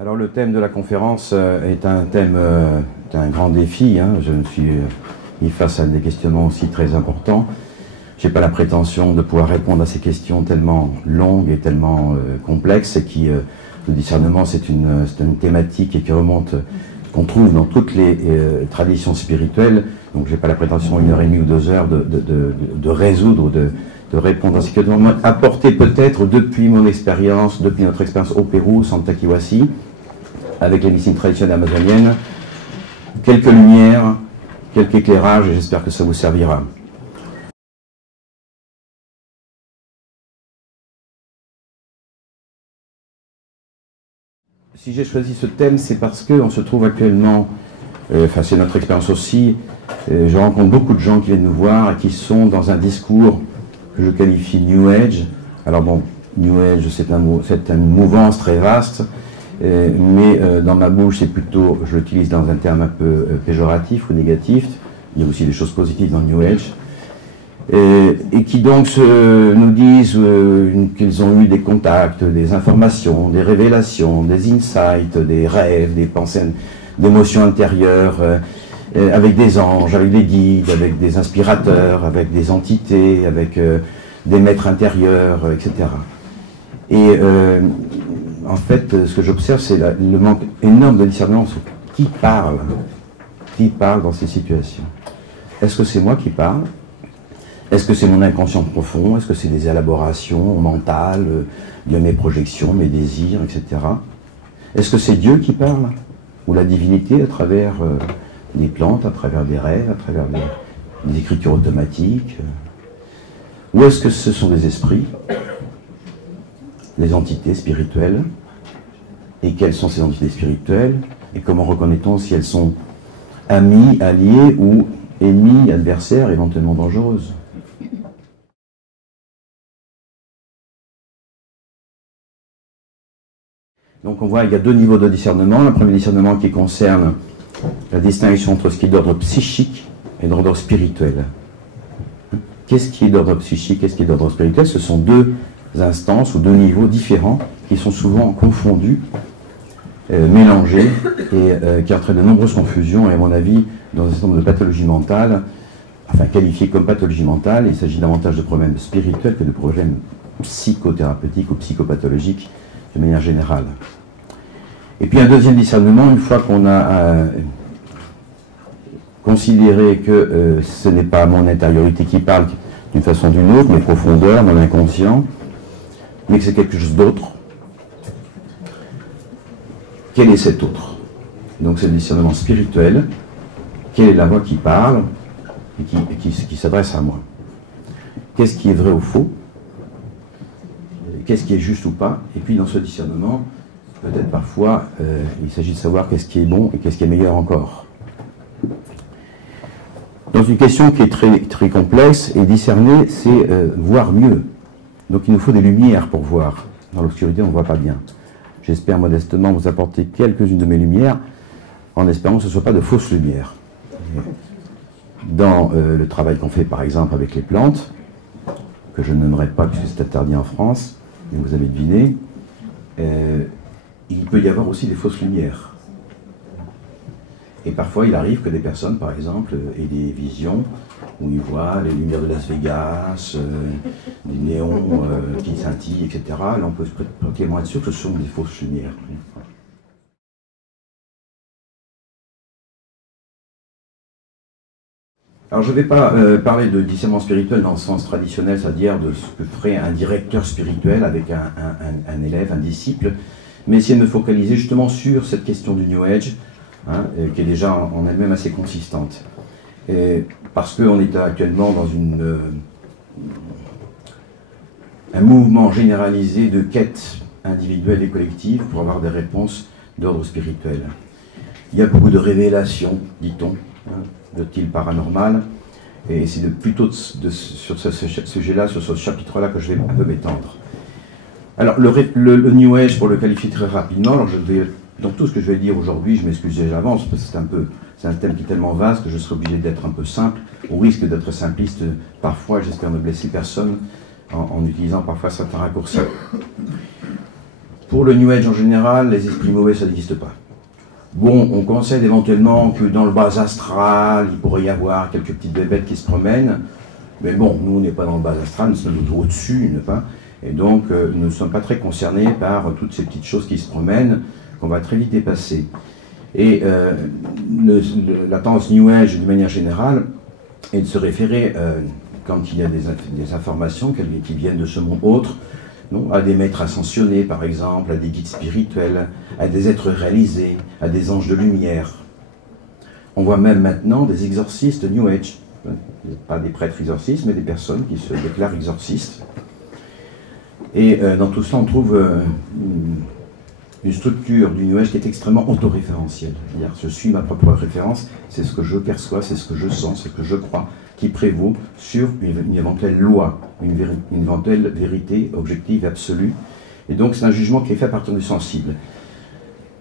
Alors le thème de la conférence est un thème, un grand défi. Je me suis mis face à des questionnements aussi très importants. Je n'ai pas la prétention de pouvoir répondre à ces questions tellement longues et tellement complexes, et qui, le discernement, c'est une thématique et qui remonte, qu'on trouve dans toutes les traditions spirituelles. Donc je n'ai pas la prétention, 1h30 ou 2 heures, de résoudre ou de répondre à ces questions, apporter peut-être depuis mon expérience, depuis notre expérience au Pérou, Santa Kiwasi, avec les médecines traditionnelles amazoniennes, quelques lumières, quelques éclairages, et j'espère que ça vous servira. Si j'ai choisi ce thème, c'est parce qu'on se trouve actuellement, enfin c'est notre expérience aussi, je rencontre beaucoup de gens qui viennent nous voir et qui sont dans un discours que je qualifie New Age. Alors bon, New Age, c'est une mouvance très vaste, mais dans ma bouche, c'est plutôt, je l'utilise dans un terme un peu péjoratif ou négatif. Il y a aussi des choses positives dans New Age. Et qui donc nous disent qu'ils ont eu des contacts, des informations, des révélations, des insights, des rêves, des pensées, des émotions intérieures, avec des anges, avec des guides, avec des inspirateurs, avec des entités, avec des maîtres intérieurs, etc. Et en fait, ce que j'observe, c'est le manque énorme de discernement sur qui parle dans ces situations. Est-ce que c'est moi qui parle? Est-ce que c'est mon inconscient profond? Est-ce que c'est des élaborations mentales de mes projections, mes désirs, etc. Est-ce que c'est Dieu qui parle? Ou la divinité à travers des plantes, à travers des rêves, à travers des écritures automatiques? Ou est-ce que ce sont des esprits, des entités spirituelles? Et quelles sont ces entités spirituelles? Et comment reconnaît-on si elles sont amies, alliées ou ennemies, adversaires, éventuellement dangereuses? Donc on voit qu'il y a 2 niveaux de discernement. Le premier discernement qui concerne la distinction entre ce qui est d'ordre psychique et d'ordre spirituel. Qu'est-ce qui est d'ordre psychique, qu'est-ce qui est d'ordre spirituel? Ce sont 2 instances ou 2 niveaux différents qui sont souvent confondus, mélangés, et qui entraînent de nombreuses confusions, et à mon avis, dans un certain nombre de pathologies mentales, enfin qualifiées comme pathologies mentales, il s'agit davantage de problèmes spirituels que de problèmes psychothérapeutiques ou psychopathologiques de manière générale. Et puis un deuxième discernement, une fois qu'on a considéré que ce n'est pas mon intériorité qui parle d'une façon ou d'une autre, mes profondeurs, dans l'inconscient, mais que c'est quelque chose d'autre. Quel est cet autre? Donc c'est le discernement spirituel. Quelle est la voix qui parle et qui s'adresse à moi? Qu'est-ce qui est vrai ou faux? Qu'est-ce qui est juste ou pas? Et puis dans ce discernement, peut-être parfois, il s'agit de savoir qu'est-ce qui est bon et qu'est-ce qui est meilleur encore. Dans une question qui est très, très complexe, et discerner, c'est voir mieux. Donc il nous faut des lumières pour voir. Dans l'obscurité, on ne voit pas bien. J'espère modestement vous apporter quelques-unes de mes lumières, en espérant que ce ne soit pas de fausses lumières. Dans le travail qu'on fait par exemple avec les plantes, que je ne nommerai pas puisque c'est interdit en France, mais vous avez deviné, il peut y avoir aussi des fausses lumières. Et parfois, il arrive que des personnes, par exemple, aient des visions où ils voient les lumières de Las Vegas, des néons qui scintillent, etc. Là, on peut pratiquement être sûr que ce sont des fausses lumières. Alors, je ne vais pas parler de discernement spirituel dans le sens traditionnel, c'est-à-dire de ce que ferait un directeur spirituel avec un élève, un disciple, mais essayer de me focaliser justement sur cette question du New Age, qui est déjà en elle-même assez consistante. Et parce qu'on est actuellement dans un mouvement généralisé de quête individuelle et collective pour avoir des réponses d'ordre spirituel. Il y a beaucoup de révélations, dit-on, de type paranormal, et c'est plutôt sur ce sujet-là, sur ce chapitre-là, que je vais un peu m'étendre. Alors, le New Age, pour le qualifier très rapidement, alors dans tout ce que je vais dire aujourd'hui, je m'excuse déjà d'avance, parce que c'est un thème qui est tellement vaste que je serai obligé d'être un peu simple, au risque d'être simpliste parfois, j'espère ne blesser personne, en utilisant parfois certains raccourcis. Pour le New Age en général, les esprits mauvais, ça n'existe pas. Bon, on concède éventuellement que dans le bas astral, il pourrait y avoir quelques petites bébêtes qui se promènent, mais bon, nous, on n'est pas dans le bas astral, nous sommes au-dessus, n'est-ce pas? Et donc, nous ne sommes pas très concernés par toutes ces petites choses qui se promènent, qu'on va très vite dépasser. Et la tendance New Age, de manière générale, est de se référer, quand il y a des informations qui viennent de ce monde autre, non, à des maîtres ascensionnés, par exemple, à des guides spirituels, à des êtres réalisés, à des anges de lumière. On voit même maintenant des exorcistes New Age. Pas des prêtres exorcistes, mais des personnes qui se déclarent exorcistes. Et dans tout cela, on trouve une structure du New Age qui est extrêmement autoréférentielle. C'est-à-dire, je suis ma propre référence, c'est ce que je perçois, c'est ce que je sens, c'est ce que je crois, qui prévaut sur une éventuelle loi, une éventuelle vérité objective, absolue. Et donc, c'est un jugement qui est fait à partir du sensible.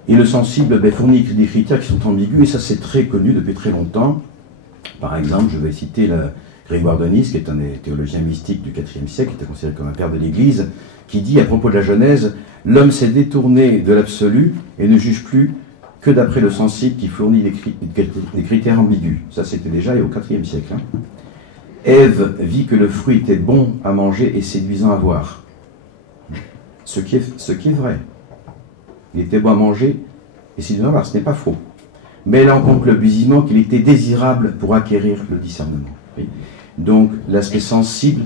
Et le sensible fournit des critères qui sont ambigus, et ça, c'est très connu depuis très longtemps. Par exemple, je vais citer Grégoire de Nice, qui est un théologien mystique du IVe siècle, qui était considéré comme un père de l'Église, qui dit à propos de la Genèse, « L'homme s'est détourné de l'absolu et ne juge plus que d'après le sensible qui fournit des critères ambigus. » Ça, c'était déjà au IVe siècle. Ève vit que le fruit était bon à manger et séduisant à voir. Ce qui est vrai. Il était bon à manger et séduisant à voir, ce n'est pas faux. Mais elle en conclut abusivement qu'il était désirable pour acquérir le discernement. Donc, l'aspect sensible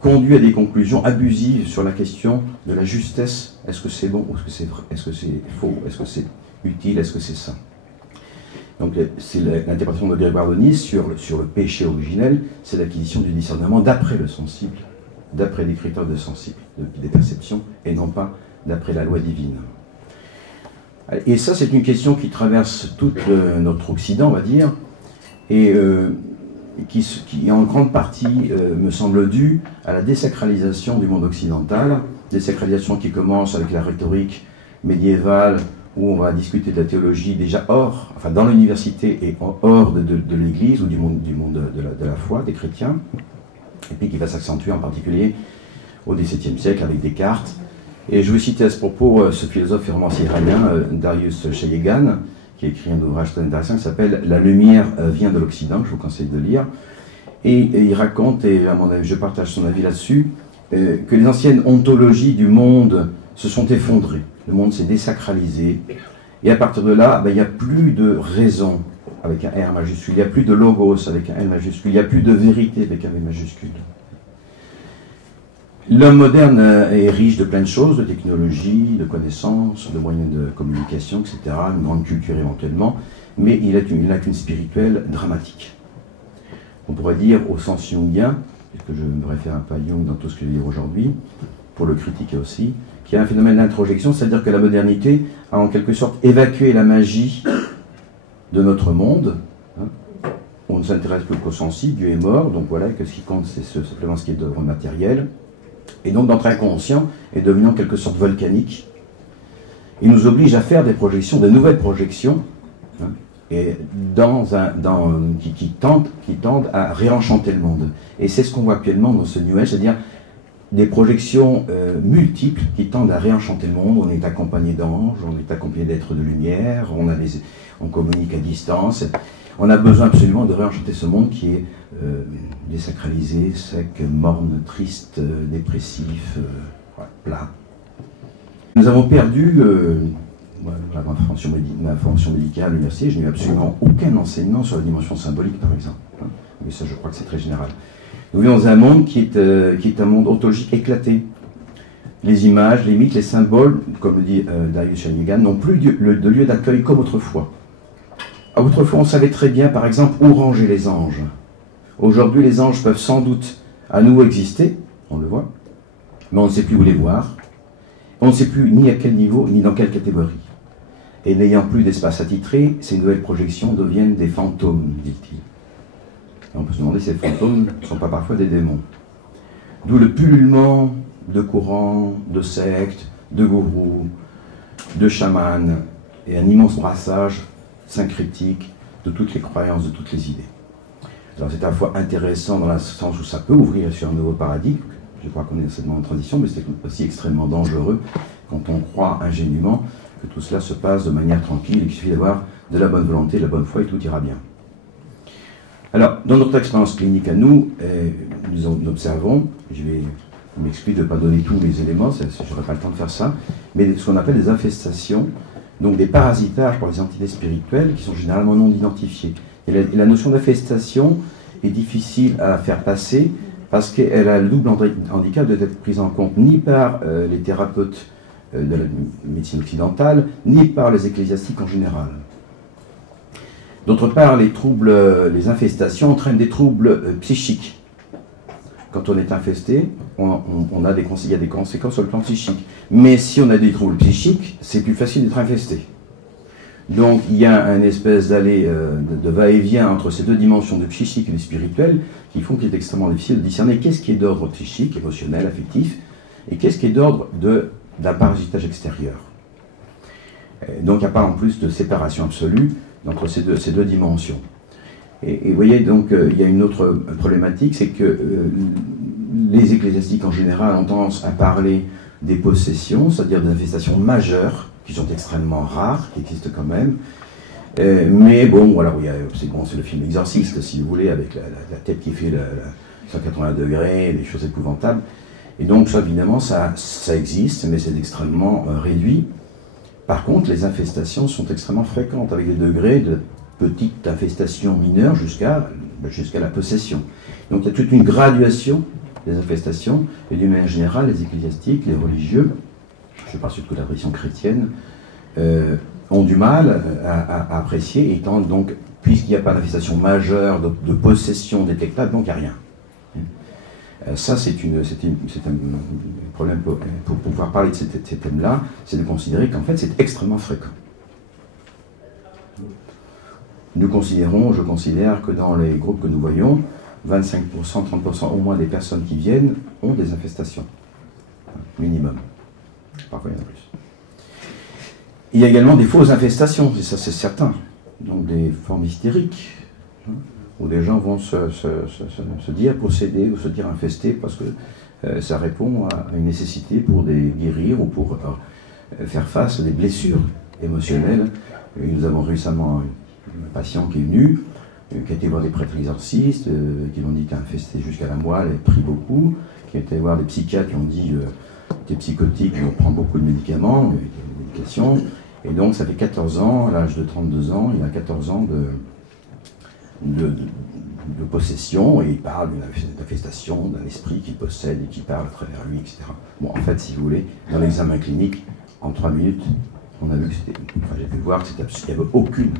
conduit à des conclusions abusives sur la question de la justesse. Est-ce que c'est bon ou est-ce que c'est vrai? Est-ce que c'est faux? Est-ce que c'est utile? Est-ce que c'est sain? Donc, c'est l'interprétation de Grégoire de Nice sur le péché originel, c'est l'acquisition du discernement d'après le sensible, d'après des critères de sensible, des perceptions, et non pas d'après la loi divine. Et ça, c'est une question qui traverse tout notre Occident, on va dire, et qui est en grande partie, me semble, due à la désacralisation du monde occidental, désacralisation qui commence avec la rhétorique médiévale, où on va discuter de la théologie déjà dans l'université et hors de l'Église, ou du monde de la foi, des chrétiens, et puis qui va s'accentuer en particulier au XVIIe siècle avec Descartes. Et je veux citer à ce propos ce philosophe et romancier iranien, Darius Shayegan, qui a écrit un ouvrage très intéressant qui s'appelle « La lumière vient de l'Occident », je vous conseille de lire. Et il raconte, et à mon avis, je partage son avis là-dessus, que les anciennes ontologies du monde se sont effondrées. Le monde s'est désacralisé. Et à partir de là, il n'y a plus de raison avec un R majuscule, il n'y a plus de logos avec un L majuscule, il n'y a plus de vérité avec un V majuscule. L'homme moderne est riche de plein de choses, de technologies, de connaissances, de moyens de communication, etc., une grande culture éventuellement, mais il n'a qu'une spirituelle dramatique. On pourrait dire au sens jungien, puisque je me réfère un peu à Jung dans tout ce que je vais dire aujourd'hui, pour le critiquer aussi, qu'il y a un phénomène d'introjection, c'est-à-dire que la modernité a en quelque sorte évacué la magie de notre monde. On ne s'intéresse plus qu'au sensible, Dieu est mort, donc voilà, que ce qui compte c'est simplement ce qui est d'ordre matériel. Et donc notre inconscient est devenu en quelque sorte volcanique. Il nous oblige à faire des projections, de nouvelles projections, et qui tendent à réenchanter le monde. Et c'est ce qu'on voit actuellement dans ce New Age, c'est-à-dire des projections multiples qui tendent à réenchanter le monde. On est accompagné d'anges, on est accompagné d'êtres de lumière, on communique à distance. On a besoin absolument de réenchanter ce monde qui est désacralisé, sec, morne, triste, dépressif, plat. Nous avons perdu, ma formation médicale à l'université, je n'ai eu absolument aucun enseignement sur la dimension symbolique, par exemple. Mais ça, je crois que c'est très général. Nous vivons dans un monde qui est un monde ontologique éclaté. Les images, les mythes, les symboles, comme le dit Darius Shayegan, n'ont plus de lieu d'accueil comme autrefois. Autrefois, on savait très bien, par exemple, où ranger les anges. Aujourd'hui, les anges peuvent sans doute à nouveau exister, on le voit, mais on ne sait plus où les voir. On ne sait plus ni à quel niveau, ni dans quelle catégorie. Et n'ayant plus d'espace attitré, ces nouvelles projections deviennent des fantômes, dit-il. Et on peut se demander si ces fantômes ne sont pas parfois des démons. D'où le pullulement de courants, de sectes, de gourous, de chamans, et un immense brassage syncrétique de toutes les croyances, de toutes les idées. Alors c'est à la fois intéressant dans le sens où ça peut ouvrir sur un nouveau paradigme, Je crois qu'on est dans cette moment de transition, mais c'est aussi extrêmement dangereux quand on croit ingénument que tout cela se passe de manière tranquille et qu'il suffit d'avoir de la bonne volonté, de la bonne foi et tout ira bien. Alors, dans notre expérience clinique à nous, nous observons, je vais m'expliquer de ne pas donner tous les éléments, je n'aurai pas le temps de faire ça, mais ce qu'on appelle des infestations, donc des parasitages pour les entités spirituelles qui sont généralement non identifiés. Et la notion d'infestation est difficile à faire passer parce qu'elle a le double handicap d'être prise en compte ni par les thérapeutes de la médecine occidentale, ni par les ecclésiastiques en général. D'autre part, les infestations entraînent des troubles psychiques. Quand on est infesté, il y a des conséquences sur le plan psychique. Mais si on a des troubles psychiques, c'est plus facile d'être infesté. Donc il y a une espèce d'aller, de va-et-vient entre ces deux dimensions de psychique et de spirituel qui font qu'il est extrêmement difficile de discerner qu'est-ce qui est d'ordre psychique, émotionnel, affectif, et qu'est-ce qui est d'ordre d'un parasitage extérieur. Donc il n'y a pas en plus de séparation absolue entre ces deux dimensions. Et vous voyez, donc, il y a une autre problématique, c'est que les ecclésiastiques en général ont tendance à parler des possessions, c'est-à-dire des infestations majeures, qui sont extrêmement rares, qui existent quand même. Mais bon, voilà, c'est le film Exorciste, si vous voulez, avec la tête qui fait 180 degrés, des choses épouvantables. Et donc, ça, évidemment, ça existe, mais c'est extrêmement réduit. Par contre, les infestations sont extrêmement fréquentes, avec des degrés de petite infestation mineure jusqu'à la possession. Donc il y a toute une graduation des infestations, et d'une manière générale, les ecclésiastiques, les religieux, je parle surtout de la tradition chrétienne, ont du mal à apprécier, étant donc, puisqu'il n'y a pas d'infestation majeure de possession détectable, donc il n'y a rien. Ça, c'est un problème pour pouvoir parler de ces thèmes-là, c'est de considérer qu'en fait, c'est extrêmement fréquent. Je considère que dans les groupes que nous voyons, 25%, 30% au moins des personnes qui viennent ont des infestations. Minimum. Parfois, il y en a plus. Il y a également des fausses infestations, et ça c'est certain. Donc des formes hystériques, où les gens vont se dire possédés ou se dire infestés parce que ça répond à une nécessité pour guérir ou pour faire face à des blessures émotionnelles. Et nous avons récemment un patient qui est venu, qui a été voir des prêtres exorcistes, qui l'ont dit qu'il est infesté jusqu'à la moelle, elle prie beaucoup, qui a été voir des psychiatres qui ont dit t'es psychotique, on prend beaucoup de médicaments, des médications, et donc ça fait 14 ans, à l'âge de 32 ans, il a 14 ans de possession, et il parle d'une infestation, d'un esprit qui possède et qui parle à travers lui, etc. Bon, en fait, si vous voulez, dans l'examen clinique, en 3 minutes, on a vu que c'était, enfin, j'ai pu voir qu'il n'y avait aucune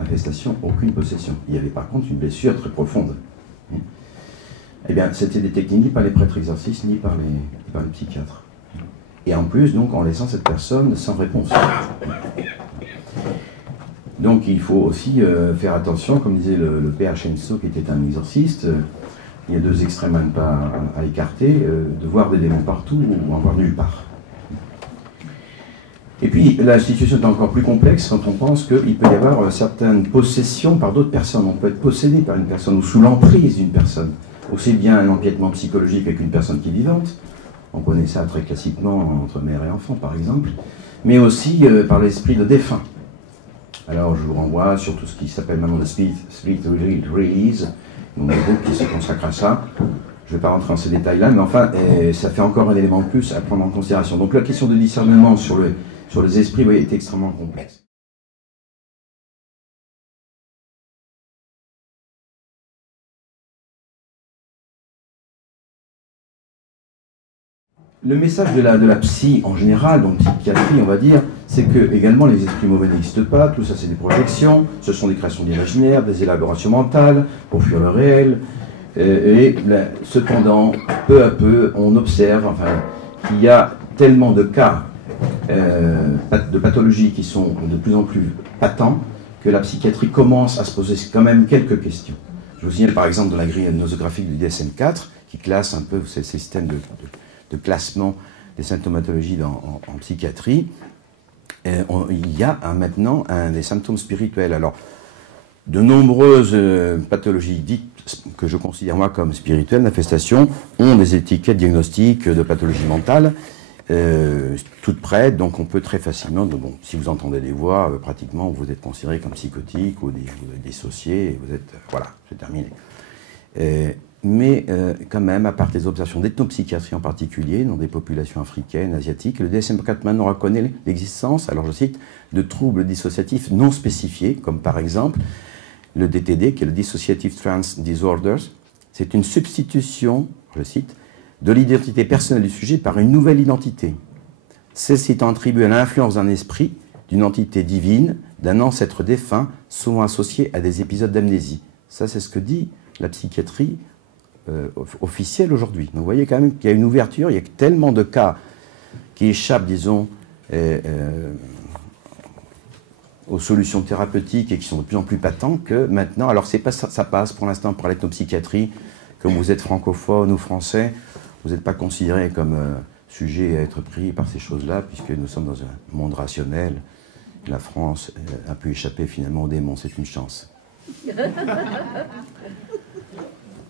infestation, aucune possession. Il y avait par contre une blessure très profonde. Eh bien, c'était détecté ni par les prêtres exorcistes, ni par les psychiatres. Et en plus, donc, en laissant cette personne sans réponse. Donc, il faut aussi faire attention, comme disait le père Shenso, qui était un exorciste, il y a deux extrêmes à ne pas à écarter, de voir des démons partout ou en voir nulle part. Et puis, la situation est encore plus complexe quand on pense qu'il peut y avoir certaines possessions par d'autres personnes. On peut être possédé par une personne ou sous l'emprise d'une personne. Aussi bien un empiètement psychologique avec une personne qui est vivante, on connaît ça très classiquement entre mère et enfant par exemple, mais aussi par l'esprit de défunt. Alors je vous renvoie sur tout ce qui s'appelle maintenant le Spirit Release, donc un groupe qui se consacre à ça. Je ne vais pas rentrer dans ces détails-là, mais enfin, ça fait encore un élément de plus à prendre en considération. Donc la question de discernement sur les esprits, oui, est extrêmement complexe. Le message de la psy en général, donc psychiatrie on va dire, c'est que également les esprits mauvais n'existent pas, tout ça c'est des projections, ce sont des créations d'imaginaire, des élaborations mentales pour fuir le réel, cependant, peu à peu, on observe qu'il y a tellement de cas de pathologies qui sont de plus en plus patents que la psychiatrie commence à se poser quand même quelques questions. Je vous signale par exemple dans la grille nosographique du DSM-4 qui classe un peu ces systèmes de classement des symptomatologies en psychiatrie, il y a maintenant des symptômes spirituels. Alors, De nombreuses pathologies dites que je considère moi comme spirituelles, manifestations, ont des étiquettes diagnostiques de pathologie mentale, toutes prêtes, donc on peut très facilement, bon, si vous entendez des voix, pratiquement vous êtes considéré comme psychotique ou vous êtes dissocié, et vous êtes, voilà, c'est terminé. Mais quand même, à part des observations d'ethnopsychiatrie en particulier, dans des populations africaines, asiatiques, le DSM-4 maintenant reconnaît l'existence, alors je cite, de troubles dissociatifs non spécifiés, comme par exemple le DTD, qui est le Dissociative Trance Disorders. C'est une substitution, je cite, de l'identité personnelle du sujet par une nouvelle identité. Celle-ci étant attribuée à l'influence d'un esprit, d'une entité divine, d'un ancêtre défunt, souvent associé à des épisodes d'amnésie. Ça, c'est ce que dit la psychiatrie officielle aujourd'hui. Donc vous voyez quand même qu'il y a une ouverture, il y a tellement de cas qui échappent, disons, aux solutions thérapeutiques et qui sont de plus en plus patents que maintenant, alors c'est pas ça passe pour l'instant par l'ethnopsychiatrie, comme vous êtes francophone ou français, vous n'êtes pas considéré comme sujet à être pris par ces choses-là, puisque nous sommes dans un monde rationnel. La France a pu échapper finalement au démon, c'est une chance.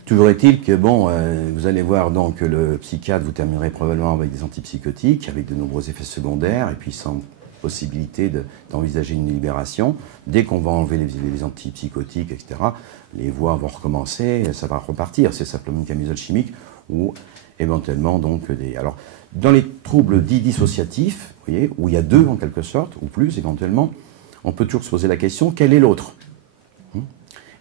Toujours est-il que, bon, vous allez voir donc que le psychiatre, vous terminerez probablement avec des antipsychotiques, avec de nombreux effets secondaires, et puis sans possibilité d'envisager une libération. Dès qu'on va enlever les antipsychotiques, etc., les voies vont recommencer, ça va repartir. C'est simplement une camisole chimique ou éventuellement donc des... Alors, dans les troubles dits dissociatifs, vous voyez, où il y a deux en quelque sorte, ou plus éventuellement, on peut toujours se poser la question, quel est l'autre ?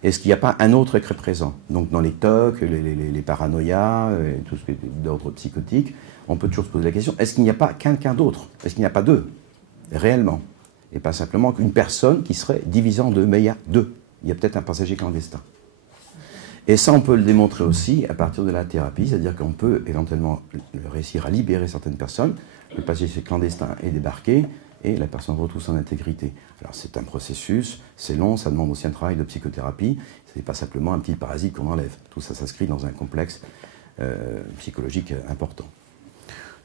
Est-ce qu'il n'y a pas un autre qui est présent? Donc dans les TOC, les paranoïas, et tout ce qui est d'ordre psychotique, on peut toujours se poser la question, est-ce qu'il n'y a pas quelqu'un d'autre? Est-ce qu'il n'y a pas deux, réellement? Et pas simplement qu'une personne qui serait divisée en deux, mais il y a deux. Il y a peut-être un passager clandestin. Et ça, on peut le démontrer aussi à partir de la thérapie, c'est-à-dire qu'on peut éventuellement réussir à libérer certaines personnes, le passager clandestin est débarqué, et la personne retrouve son intégrité. Alors c'est un processus, c'est long, ça demande aussi un travail de psychothérapie, ce n'est pas simplement un petit parasite qu'on enlève. Tout ça s'inscrit dans un complexe psychologique important.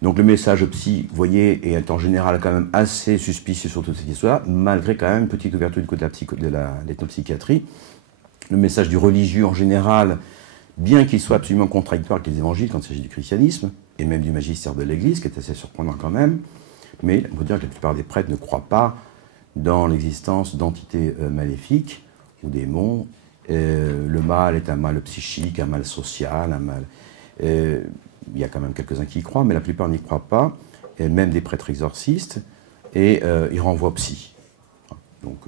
Donc le message psy, vous voyez, est en général quand même assez suspicieux sur toute cette histoire, malgré quand même une petite ouverture du côté de l'ethnopsychiatrie. Le message du religieux en général, bien qu'il soit absolument contradictoire avec les évangiles quand il s'agit du christianisme, et même du magistère de l'Église, qui est assez surprenant quand même, mais on peut dire que la plupart des prêtres ne croient pas dans l'existence d'entités maléfiques ou démons. Le mal est un mal psychique, un mal social, un mal... il y a quand même quelques-uns qui y croient, mais la plupart n'y croient pas, et même des prêtres exorcistes, et ils renvoient psy. Donc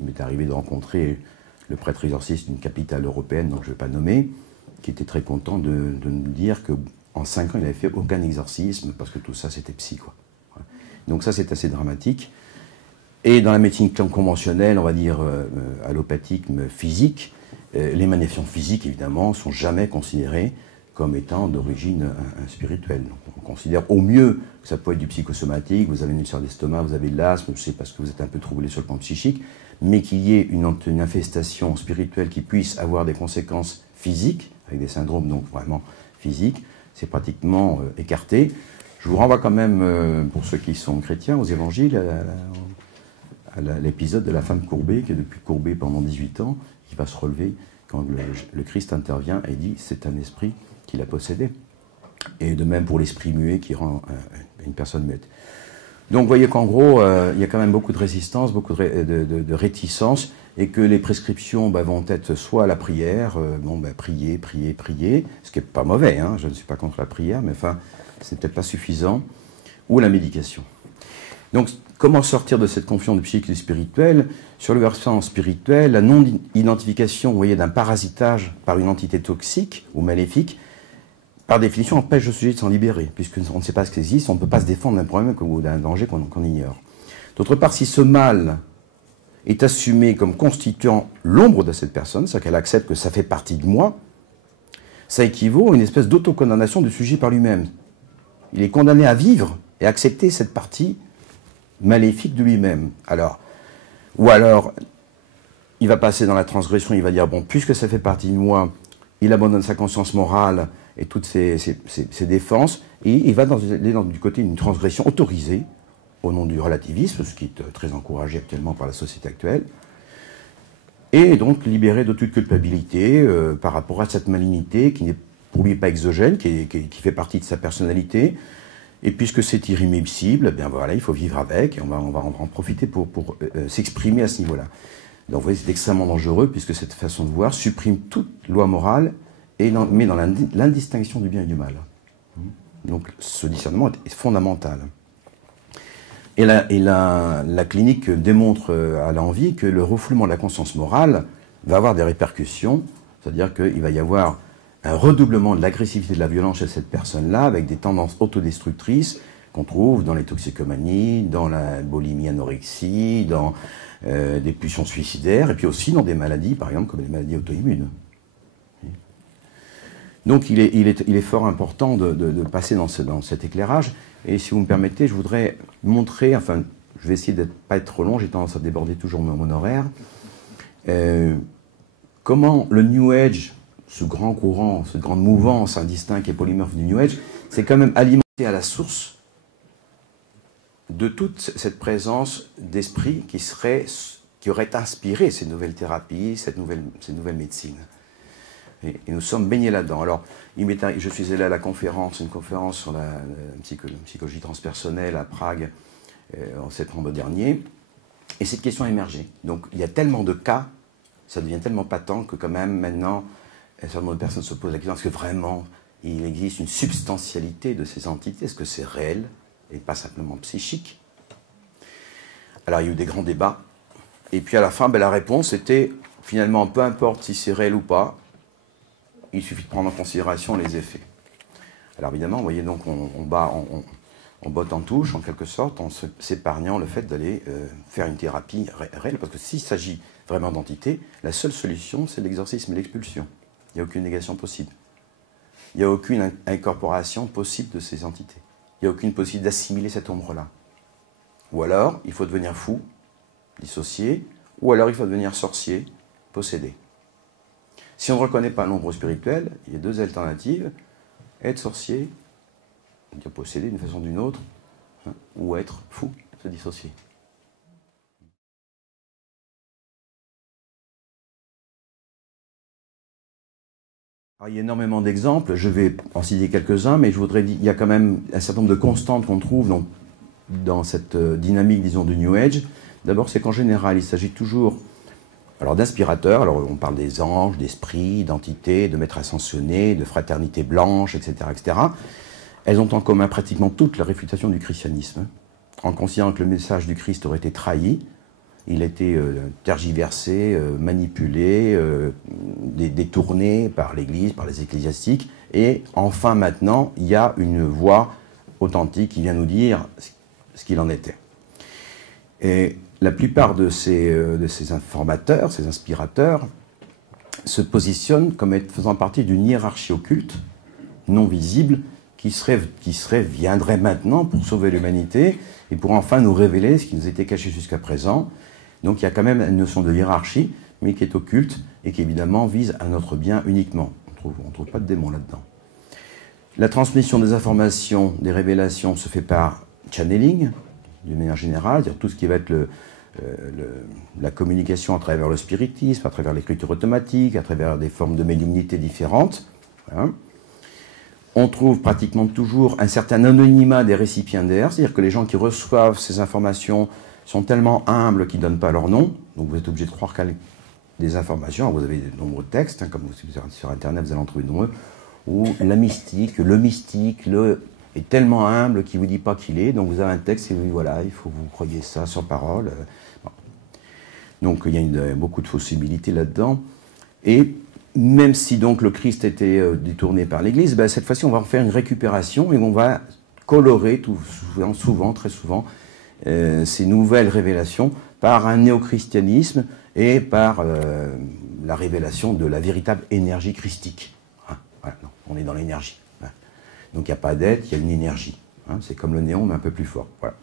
il m'est arrivé de rencontrer le prêtre exorciste d'une capitale européenne, dont je ne vais pas nommer, qui était très content de nous dire qu'en 5 ans, il n'avait fait aucun exorcisme, parce que tout ça, c'était psy, quoi. Donc ça, c'est assez dramatique. Et dans la médecine conventionnelle, on va dire allopathique, physique, les manifestations physiques, évidemment, ne sont jamais considérées comme étant d'origine spirituelle. Donc, on considère au mieux que ça peut être du psychosomatique, vous avez une ulcère d'estomac, vous avez de l'asthme, c'est parce que vous êtes un peu troublé sur le plan psychique, mais qu'il y ait une infestation spirituelle qui puisse avoir des conséquences physiques, avec des syndromes donc vraiment physiques, c'est pratiquement écarté. Je vous renvoie quand même, pour ceux qui sont chrétiens, aux évangiles, à l'épisode de la femme courbée, qui est depuis courbée pendant 18 ans, qui va se relever quand le Christ intervient et dit « c'est un esprit qui l'a possédé ». Et de même pour l'esprit muet qui rend une personne muette. Donc vous voyez qu'en gros, il y a quand même beaucoup de résistance, beaucoup de réticence, et que les prescriptions vont être soit la prière, prier, prier, prier, ce qui n'est pas mauvais, hein, je ne suis pas contre la prière, mais enfin, c'est peut-être pas suffisant, ou la médication. Donc, comment sortir de cette confusion de psychique et spirituel? Sur le versant spirituel, la non-identification, vous voyez, d'un parasitage par une entité toxique ou maléfique, par définition, empêche le sujet de s'en libérer, puisqu'on ne sait pas ce qui existe, on ne peut pas se défendre d'un problème ou d'un danger qu'on ignore. D'autre part, si ce mal est assumé comme constituant l'ombre de cette personne, c'est-à-dire qu'elle accepte que ça fait partie de moi, ça équivaut à une espèce d'autocondamnation du sujet par lui-même. Il est condamné à vivre et à accepter cette partie maléfique de lui-même. Ou alors, il va passer dans la transgression, il va dire, bon, puisque ça fait partie de moi, il abandonne sa conscience morale et toutes ses défenses, et il va du côté d'une transgression autorisée, au nom du relativisme, ce qui est très encouragé actuellement par la société actuelle. et donc libéré de toute culpabilité par rapport à cette malignité qui n'est pour lui pas exogène, qui fait partie de sa personnalité. Et puisque c'est irrémissible, eh bien voilà, il faut vivre avec, et on va en profiter pour s'exprimer à ce niveau-là. Donc vous voyez, c'est extrêmement dangereux, puisque cette façon de voir supprime toute loi morale et met dans l'indistinction du bien et du mal. Donc ce discernement est fondamental. Et la clinique démontre à l'envi que le refoulement de la conscience morale va avoir des répercussions, c'est-à-dire qu'il va y avoir un redoublement de l'agressivité de la violence chez cette personne-là, avec des tendances autodestructrices qu'on trouve dans les toxicomanies, dans la boulimie, anorexie, dans des pulsions suicidaires, et puis aussi dans des maladies, par exemple, comme les maladies auto-immunes. Donc il est fort important de passer dans cet éclairage. Et si vous me permettez, je voudrais montrer, enfin, je vais essayer de ne pas être trop long, j'ai tendance à déborder toujours mon horaire, comment le New Age, ce grand courant, cette grande mouvance indistincte et polymorphe du New Age, c'est quand même alimenté à la source de toute cette présence d'esprit qui aurait inspiré ces nouvelles thérapies, ces nouvelles médecines. Et nous sommes baignés là-dedans. Alors, je suis allé à la conférence, une conférence sur la psychologie transpersonnelle à Prague en septembre dernier, et cette question a émergé. Donc, il y a tellement de cas, ça devient tellement patent que quand même maintenant, un certain nombre de personnes se posent la question, est-ce que vraiment il existe une substantialité de ces entités? Est-ce que c'est réel et pas simplement psychique? Alors, il y a eu des grands débats, et puis à la fin, la réponse était, finalement, peu importe si c'est réel ou pas, il suffit de prendre en considération les effets. Alors évidemment, vous voyez, donc on botte en touche, en quelque sorte, en s'épargnant le fait d'aller faire une thérapie réelle, parce que s'il s'agit vraiment d'entités, la seule solution, c'est l'exorcisme et l'expulsion. Il n'y a aucune négation possible. Il n'y a aucune incorporation possible de ces entités. Il n'y a aucune possibilité d'assimiler cette ombre-là. Ou alors, il faut devenir fou, dissocié, ou alors il faut devenir sorcier, possédé. Si on ne reconnaît pas l'ombre spirituelle, il y a deux alternatives, être sorcier, dire posséder d'une façon ou d'une autre, ou être fou, se dissocier. Alors, il y a énormément d'exemples, je vais en citer quelques-uns, mais je voudrais dire qu'il y a quand même un certain nombre de constantes qu'on trouve dans cette dynamique, disons, du New Age. D'abord, c'est qu'en général, il s'agit toujours d'inspirateurs. Alors, on parle des anges, d'esprits, d'entités, de maîtres ascensionnés, de fraternité blanche, etc., etc. Elles ont en commun pratiquement toute la réfutation du christianisme, en considérant que le message du Christ aurait été trahi, il a été tergiversé, manipulé, détourné par l'Église, par les ecclésiastiques, et enfin maintenant, il y a une voix authentique qui vient nous dire ce qu'il en était. Et la plupart de ces informateurs, ces inspirateurs, se positionnent comme faisant partie d'une hiérarchie occulte, non visible, qui viendrait maintenant pour sauver l'humanité et pour enfin nous révéler ce qui nous était caché jusqu'à présent. Donc il y a quand même une notion de hiérarchie, mais qui est occulte et qui évidemment vise à notre bien uniquement. On ne trouve pas de démon là-dedans. La transmission des informations, des révélations se fait par channeling, d'une manière générale, c'est-à-dire tout ce qui va être la communication à travers le spiritisme, à travers l'écriture automatique, à travers des formes de médiumnité différentes. Voilà. On trouve pratiquement toujours un certain anonymat des récipiendaires, c'est-à-dire que les gens qui reçoivent ces informations sont tellement humbles qu'ils ne donnent pas leur nom, donc vous êtes obligé de croire qu'il y a des informations. Alors vous avez de nombreux textes, comme sur Internet vous allez en trouver de nombreux, où le mystique est tellement humble qu'il ne vous dit pas qui il est, donc vous avez un texte et vous dites voilà, il faut que vous croyez ça sur parole. Bon. Donc il y a beaucoup de possibilités là-dedans. Et même si donc le Christ était détourné par l'Église, cette fois-ci on va en faire une récupération et on va colorer très souvent, ces nouvelles révélations par un néochristianisme et par la révélation de la véritable énergie christique. Voilà, non, on est dans l'énergie. Donc il n'y a pas d'être, il y a une énergie. C'est comme le néon, mais un peu plus fort. Voilà.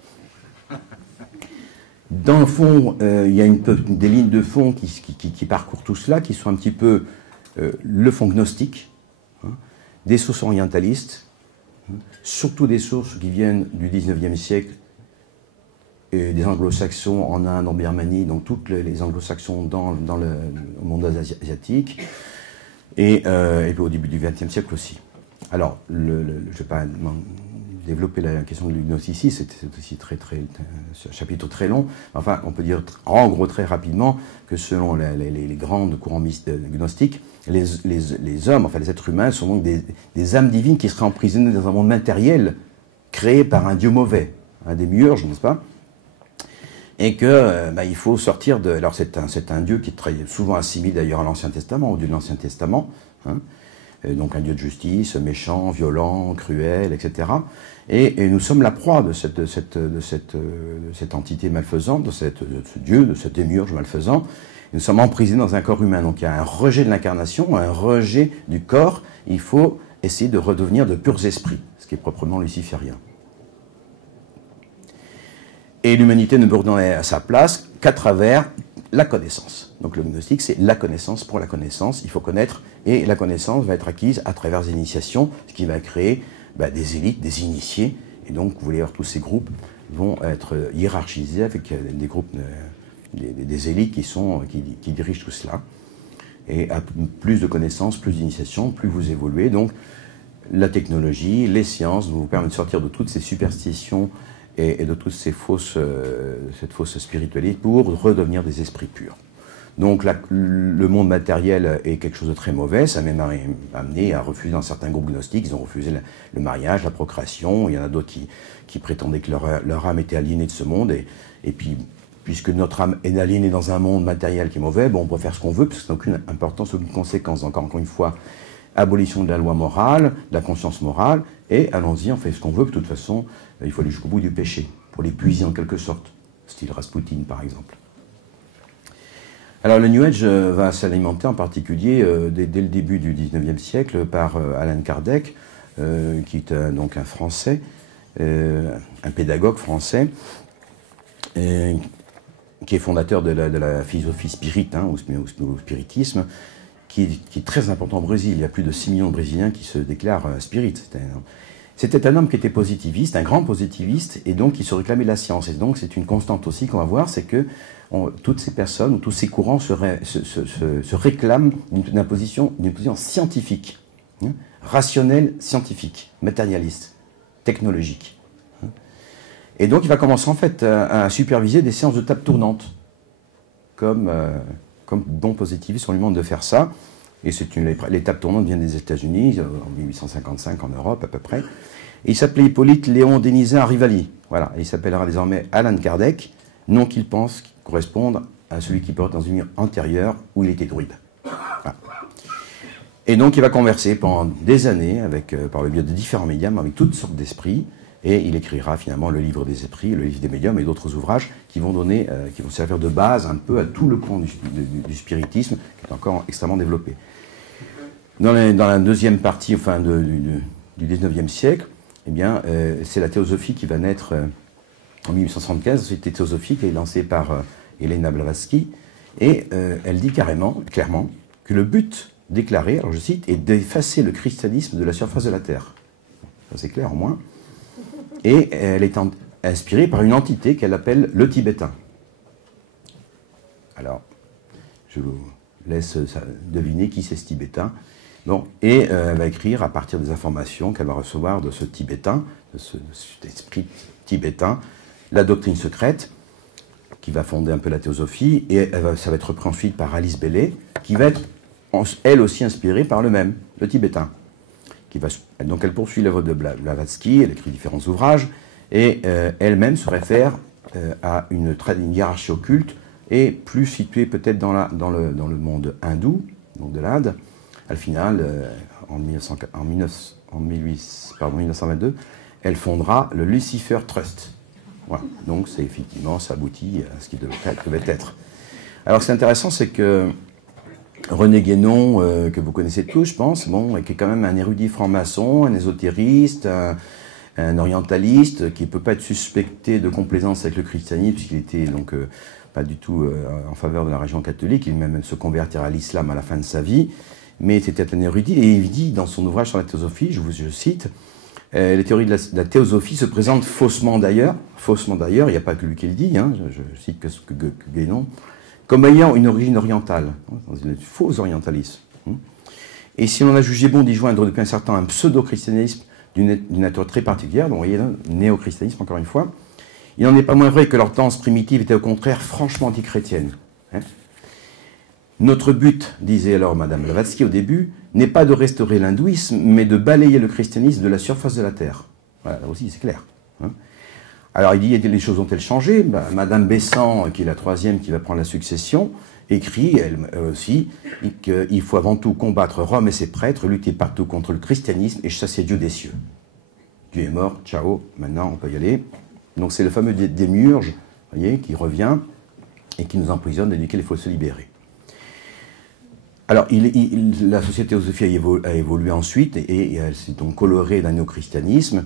Dans le fond, il y a des lignes de fond qui parcourent tout cela, qui sont un petit peu le fond gnostique, des sources orientalistes, surtout des sources qui viennent du 19e siècle, et des anglo-saxons en Inde, en Birmanie, donc tous les anglo-saxons dans le monde asiatique, et puis au début du XXe siècle aussi. Alors, je ne vais pas développer la question de l'agnosticisme, c'est aussi un chapitre très long. Enfin, on peut dire en gros très rapidement que selon les grands courants gnostiques, les hommes, enfin les êtres humains, sont donc des âmes divines qui seraient emprisonnées dans un monde matériel créé par un dieu mauvais, un démiurge, n'est-ce pas? Et que il faut sortir de... Alors c'est un dieu qui est très souvent assimilé d'ailleurs à l'Ancien Testament, au dieu de l'Ancien Testament, hein, donc un dieu de justice, méchant, violent, cruel, etc. Et nous sommes la proie de cette entité malfaisante, de ce dieu, de ce démiurge malfaisant. Nous sommes emprisonnés dans un corps humain, donc il y a un rejet de l'incarnation, un rejet du corps. Il faut essayer de redevenir de purs esprits, ce qui est proprement luciférien. Et l'humanité ne peut redonner à sa place qu'à travers la connaissance. Donc le gnostique, c'est la connaissance pour la connaissance. Il faut connaître, et la connaissance va être acquise à travers les initiations, ce qui va créer des élites, des initiés. Et donc, vous voulez voir, tous ces groupes vont être hiérarchisés avec des groupes, des élites qui dirigent tout cela. Et à plus de connaissances, plus d'initiations, plus vous évoluez. Donc, la technologie, les sciences vont vous permettre de sortir de toutes ces superstitions et de toute cette fausse spiritualité pour redevenir des esprits purs. Donc le monde matériel est quelque chose de très mauvais, ça m'a même amené à refuser dans certains groupes gnostiques, ils ont refusé le mariage, la procréation, il y en a d'autres qui prétendaient que leur âme était aliénée de ce monde, et puis puisque notre âme est aliénée dans un monde matériel qui est mauvais, bon, on peut faire ce qu'on veut, parce que ça n'a aucune importance, aucune conséquence. Encore une fois, abolition de la loi morale, de la conscience morale, et allons-y, on fait ce qu'on veut, de toute façon, il faut aller jusqu'au bout du péché, pour l'épuiser en quelque sorte, style Rasputin par exemple. Alors le New Age va s'alimenter en particulier dès le début du XIXe siècle par Allan Kardec, qui est donc un Français, un pédagogue français, qui est fondateur de la philosophie spirit, ou spiritisme, qui est très important au Brésil. Il y a plus de 6 millions de Brésiliens qui se déclarent spirit. C'était un homme qui était positiviste, un grand positiviste, et donc qui se réclamait de la science. Et donc c'est une constante aussi qu'on va voir, c'est que toutes ces personnes, ou tous ces courants se réclament d'une position scientifique, rationnelle, scientifique, matérialiste, technologique. Et donc il va commencer en fait à superviser des séances de table tournante, comme don positiviste, on lui demande de faire ça. Et les tables tournantes viennent des États-Unis, en 1855 en Europe à peu près. Et il s'appelait Hippolyte Léon Dénisin Rivali. Voilà, et il s'appellera désormais Allan Kardec, nom qu'il pense correspondre à celui qui porte dans une vie antérieure où il était druide. Voilà. Et donc il va converser pendant des années par le biais de différents médiums avec toutes sortes d'esprits, et il écrira finalement le livre des esprits, le livre des médiums et d'autres ouvrages qui vont servir de base un peu à tout le courant du spiritisme qui est encore extrêmement développé. Dans la deuxième partie du XIXe siècle, eh bien, c'est la théosophie qui va naître en 1875. La société théosophique est lancée par Helena Blavatsky, et elle dit clairement que le but déclaré, alors je cite, est d'effacer le christianisme de la surface de la Terre. Ça c'est clair au moins. Et elle est inspirée par une entité qu'elle appelle le Tibétain. Alors, je vous laisse deviner qui c'est ce Tibétain. Bon, et elle va écrire à partir des informations qu'elle va recevoir de ce Tibétain, de cet esprit tibétain, la doctrine secrète, qui va fonder un peu la théosophie, et ça va être repris ensuite par Alice Bailey, qui va être elle aussi inspirée par le Tibétain. Donc elle poursuit l'œuvre de Blavatsky, elle écrit différents ouvrages, et elle-même se réfère à une hiérarchie occulte, et plus située peut-être dans le monde hindou, donc de l'Inde. Au final, en 1922, elle fondera le Lucifer Trust. Voilà. Donc effectivement, ça aboutit à ce qui devait être. Alors ce qui est intéressant, c'est que René Guénon, que vous connaissez tous, je pense, qui est quand même un érudit franc-maçon, un ésotériste, un orientaliste, qui ne peut pas être suspecté de complaisance avec le christianisme, puisqu'il était donc pas du tout en faveur de la religion catholique, il même se convertira à l'islam à la fin de sa vie, mais c'était un érudit, et il dit dans son ouvrage sur la théosophie, je cite, Les théories de la théosophie se présentent faussement d'ailleurs, il n'y a pas que lui qui le dit, hein, je cite que Guénon, comme ayant une origine orientale, dans un faux orientalisme. Et si on a jugé bon d'y joindre depuis un certain temps un pseudo-christianisme d'une nature très particulière, donc vous voyez là, néo-christianisme encore une fois, il n'en est pas moins vrai que leur tendance primitive était au contraire franchement antichrétienne. Hein. Notre but, disait alors Madame Blavatsky au début, n'est pas de restaurer l'hindouisme, mais de balayer le christianisme de la surface de la terre. Voilà, là aussi c'est clair. Hein. Alors il dit, les choses ont-elles changé? Madame Bessan, qui est la troisième qui va prendre la succession, écrit, elle aussi, qu'il faut avant tout combattre Rome et ses prêtres, lutter partout contre le christianisme et chasser Dieu des cieux. Dieu est mort, ciao, maintenant on peut y aller. Donc c'est le fameux démiurge, vous voyez, qui revient et qui nous emprisonne et duquel il faut se libérer. Alors la société théosophie a évolué ensuite et elle s'est donc colorée d'un néo-christianisme,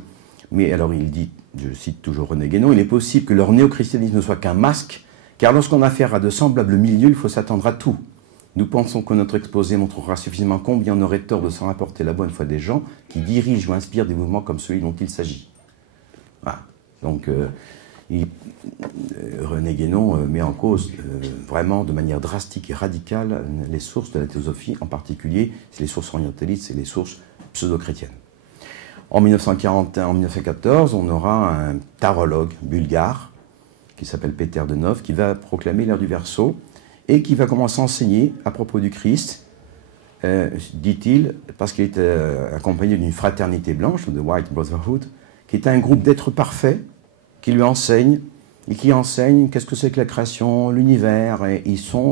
mais alors il dit, je cite toujours René Guénon, il est possible que leur néo-christianisme ne soit qu'un masque, car lorsqu'on a affaire à de semblables milieux, il faut s'attendre à tout. Nous pensons que notre exposé montrera suffisamment combien on aurait tort de s'en rapporter la bonne foi des gens qui dirigent ou inspirent des mouvements comme celui dont il s'agit. Voilà. Donc, René Guénon met en cause vraiment de manière drastique et radicale les sources de la théosophie, en particulier c'est les sources orientalistes, c'est les sources pseudo-chrétiennes. En 1914, on aura un tarologue bulgare qui s'appelle Peter Denov, qui va proclamer l'ère du Verseau et qui va commencer à enseigner à propos du Christ, dit-il, parce qu'il était accompagné d'une fraternité blanche, de White Brotherhood, qui est un groupe d'êtres parfaits qui lui enseignent, et qui enseignent qu'est-ce que c'est que la création, l'univers, et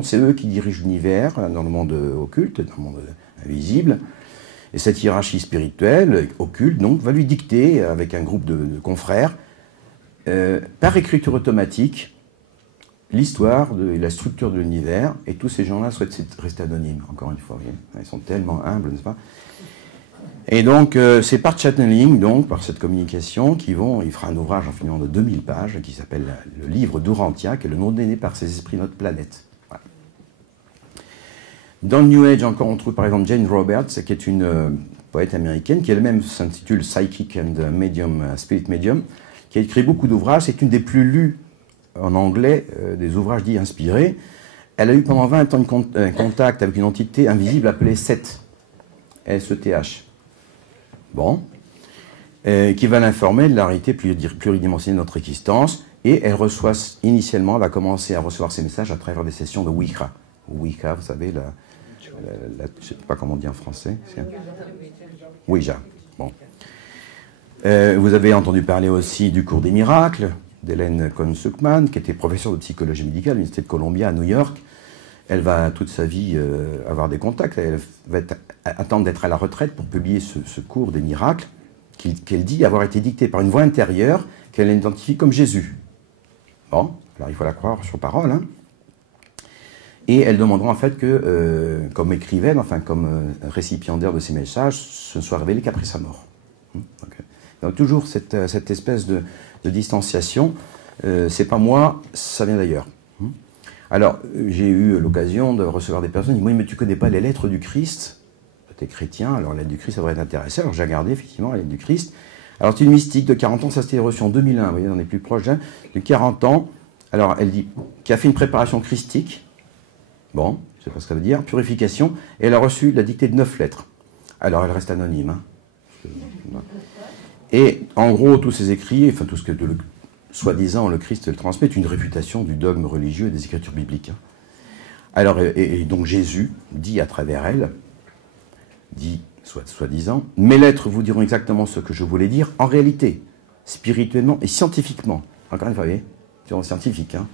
c'est eux qui dirigent l'univers dans le monde occulte, dans le monde invisible, et cette hiérarchie spirituelle, occulte, donc, va lui dicter, avec un groupe de confrères, par écriture automatique, l'histoire et la structure de l'univers, et tous ces gens-là souhaitent rester anonymes, encore une fois, vous voyez. Ils sont tellement humbles, n'est-ce pas? Et donc, c'est par channeling, donc, par cette communication, il fera un ouvrage en finalement de 2000 pages, qui s'appelle le livre d'Urantia, qui est le nom donné par ces esprits de notre planète. Voilà. Dans le New Age, encore, on trouve par exemple Jane Roberts, qui est une poète américaine, qui elle-même s'intitule Psychic and Medium, Spirit Medium, qui a écrit beaucoup d'ouvrages. C'est une des plus lues en anglais, des ouvrages dits inspirés. Elle a eu pendant 20 ans un contact avec une entité invisible appelée Seth, S-E-T-H. Bon. Qui va l'informer de la réalité pluridimensionnelle de notre existence. Et elle reçoit, initialement, elle va commencer à recevoir ces messages à travers des sessions de Wicca. Wicca, vous savez, je ne sais pas comment on dit en français. Ouija. Bon. Vous avez entendu parler aussi du cours des miracles d'Hélène Kohn-Suckman, qui était professeure de psychologie médicale à l'Université de Columbia à New York. Elle va toute sa vie avoir des contacts. Elle va attendre d'être à la retraite pour publier ce cours des miracles qu'elle dit avoir été dicté par une voix intérieure qu'elle identifie comme Jésus. Bon, alors il faut la croire sur parole. Hein. Et elle demandera en fait que, comme écrivaine, enfin comme récipiendaire de ces messages, ce ne soit révélé qu'après sa mort. Donc toujours cette espèce de distanciation, c'est pas moi, ça vient d'ailleurs. Alors, j'ai eu l'occasion de recevoir des personnes qui disent « Oui, mais tu ne connais pas les lettres du Christ ?» Tu es chrétien, alors les lettres du Christ, ça devrait t'intéresser. Alors j'ai regardé effectivement les lettres du Christ. Alors c'est une mystique de 40 ans, ça s'était reçu en 2001, vous voyez, on est plus proche de 40 ans. Alors elle dit, qui a fait une préparation christique, bon, je ne sais pas ce que ça veut dire, purification, et elle a reçu la dictée de 9 lettres. Alors elle reste anonyme. Hein. Et en gros, tous ces écrits, enfin tout ce que soi-disant le Christ le transmet, est une réfutation du dogme religieux et des écritures bibliques. Hein. Alors, et donc Jésus dit à travers elle, dit soi-disant, mes lettres vous diront exactement ce que je voulais dire, en réalité, spirituellement et scientifiquement. Encore une fois, vous voyez, c'est scientifique. Hein.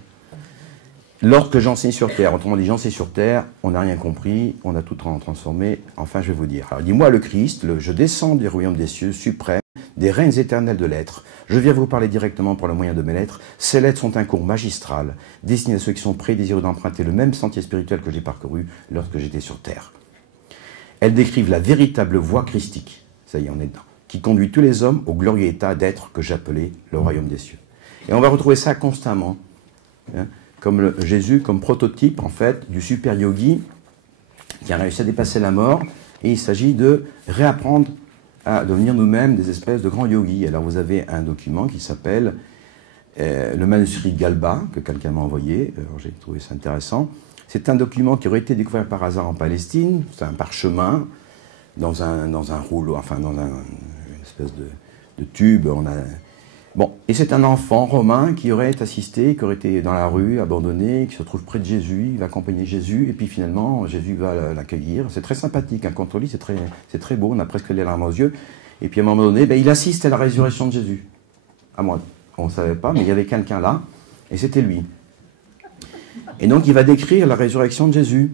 Lorsque j'enseigne sur Terre, autrement dit, j'enseigne sur Terre, on n'a rien compris, on a tout transformé, enfin je vais vous dire. Alors dis-moi le Christ, je descends du royaume des cieux, suprême, des règnes éternels de l'être. Je viens vous parler directement par le moyen de mes lettres. Ces lettres sont un cours magistral, destiné à ceux qui sont prêts et désireux d'emprunter le même sentier spirituel que j'ai parcouru lorsque j'étais sur Terre. Elles décrivent la véritable voie christique, ça y est, on est dedans, qui conduit tous les hommes au glorieux état d'être que j'appelais le royaume des cieux. Et on va retrouver ça constamment, hein, comme Jésus, comme prototype, en fait, du super yogi qui a réussi à dépasser la mort, et il s'agit de réapprendre à devenir nous-mêmes des espèces de grands yogis. Alors vous avez un document qui s'appelle le manuscrit Galba, que quelqu'un m'a envoyé. Alors j'ai trouvé ça intéressant. C'est un document qui aurait été découvert par hasard en Palestine. C'est un parchemin dans un rouleau, enfin dans une espèce de tube. Bon, et c'est un enfant romain qui aurait assisté, qui aurait été dans la rue, abandonné, qui se trouve près de Jésus, il va accompagner Jésus, et puis finalement, Jésus va l'accueillir. C'est très sympathique, quand on lit, c'est très beau, on a presque les larmes aux yeux. Et puis à un moment donné, il assiste à la résurrection de Jésus. À moi, on ne savait pas, mais il y avait quelqu'un là, et c'était lui. Et donc il va décrire la résurrection de Jésus.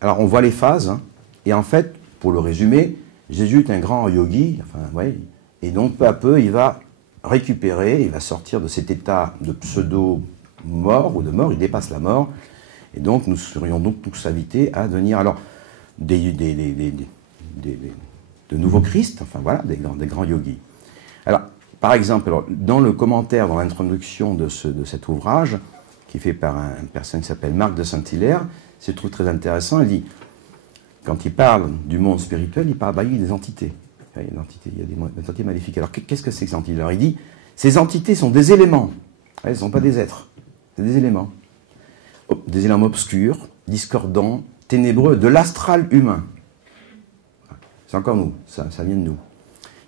Alors on voit les phases, hein, et en fait, pour le résumer, Jésus est un grand yogi, et donc peu à peu, il va récupérer, il va sortir de cet état de pseudo-mort ou de mort, il dépasse la mort, et donc nous serions donc tous invités à devenir alors de nouveaux Christ, des grands yogis. Alors, par exemple, dans le commentaire, dans l'introduction de cet ouvrage, qui est fait par une personne qui s'appelle Marc de Saint-Hilaire, je trouve très intéressant, il dit, quand il parle du monde spirituel, il parle des entités. Il y a des entités maléfiques. Alors, qu'est-ce que c'est que ces entités? Alors, il dit, ces entités sont des éléments. Elles ne sont pas des êtres. C'est des éléments. Des éléments obscurs, discordants, ténébreux, de l'astral humain. C'est encore nous, ça vient de nous.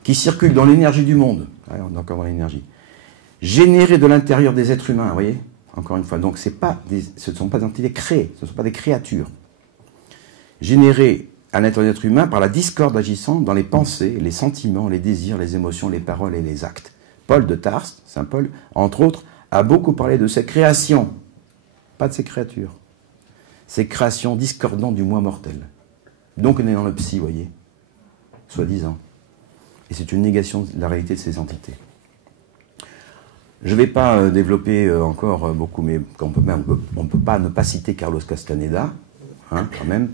Qui circulent dans l'énergie du monde. On est encore dans l'énergie. Générés de l'intérieur des êtres humains, vous voyez? Encore une fois. Donc, ce ne sont pas des entités créées, ce ne sont pas des créatures. Générées à l'intérieur de l'être humain par la discorde agissant dans les pensées, les sentiments, les désirs, les émotions, les paroles et les actes. Paul de Tarse, Saint Paul, entre autres, a beaucoup parlé de ces créations, pas de ces créatures. Ces créations discordantes du moi mortel. Donc on est dans le psy, vous voyez, soi-disant. Et c'est une négation de la réalité de ces entités. Je ne vais pas développer encore beaucoup, mais on ne peut pas ne pas citer Carlos Castaneda, quand même,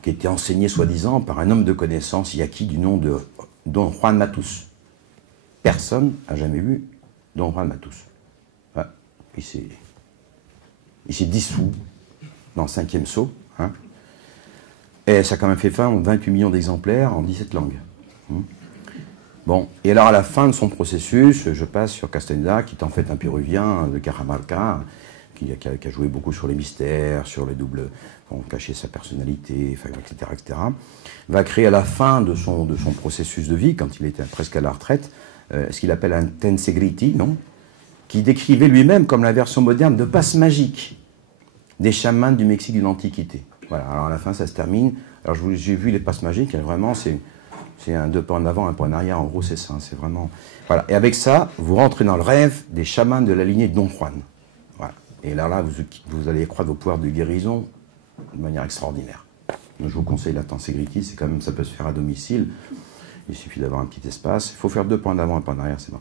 qui était enseigné soi-disant par un homme de connaissance yaqui du nom de Don Juan Matus. Personne n'a jamais vu Don Juan Matus. Ouais. Il s'est dissous dans le 5e sceau. Hein. Et ça a quand même fait fin aux 28 millions d'exemplaires en 17 langues. Bon, et alors à la fin de son processus, je passe sur Castaneda, qui est en fait un péruvien de Caramalca, qui a joué beaucoup sur les mystères, sur les doubles, cacher sa personnalité, etc., va créer à la fin de son processus de vie, quand il était presque à la retraite, ce qu'il appelle un tensegrity, qui décrivait lui-même comme la version moderne de passe magique des chamans du Mexique de l'Antiquité. Voilà, alors à la fin ça se termine. Alors j'ai vu les passes magiques, et vraiment c'est un 2 pas en avant, 1 pas en arrière, en gros c'est ça, c'est vraiment... Voilà, et avec ça, vous rentrez dans le rêve des chamans de la lignée de Don Juan. Voilà. Et là vous allez croire vos pouvoirs de guérison de manière extraordinaire. Donc, je vous conseille la tensegrity, c'est quand même, ça peut se faire à domicile. Il suffit d'avoir un petit espace. Il faut faire 2 pas en avant, 1 pas en arrière, c'est bon.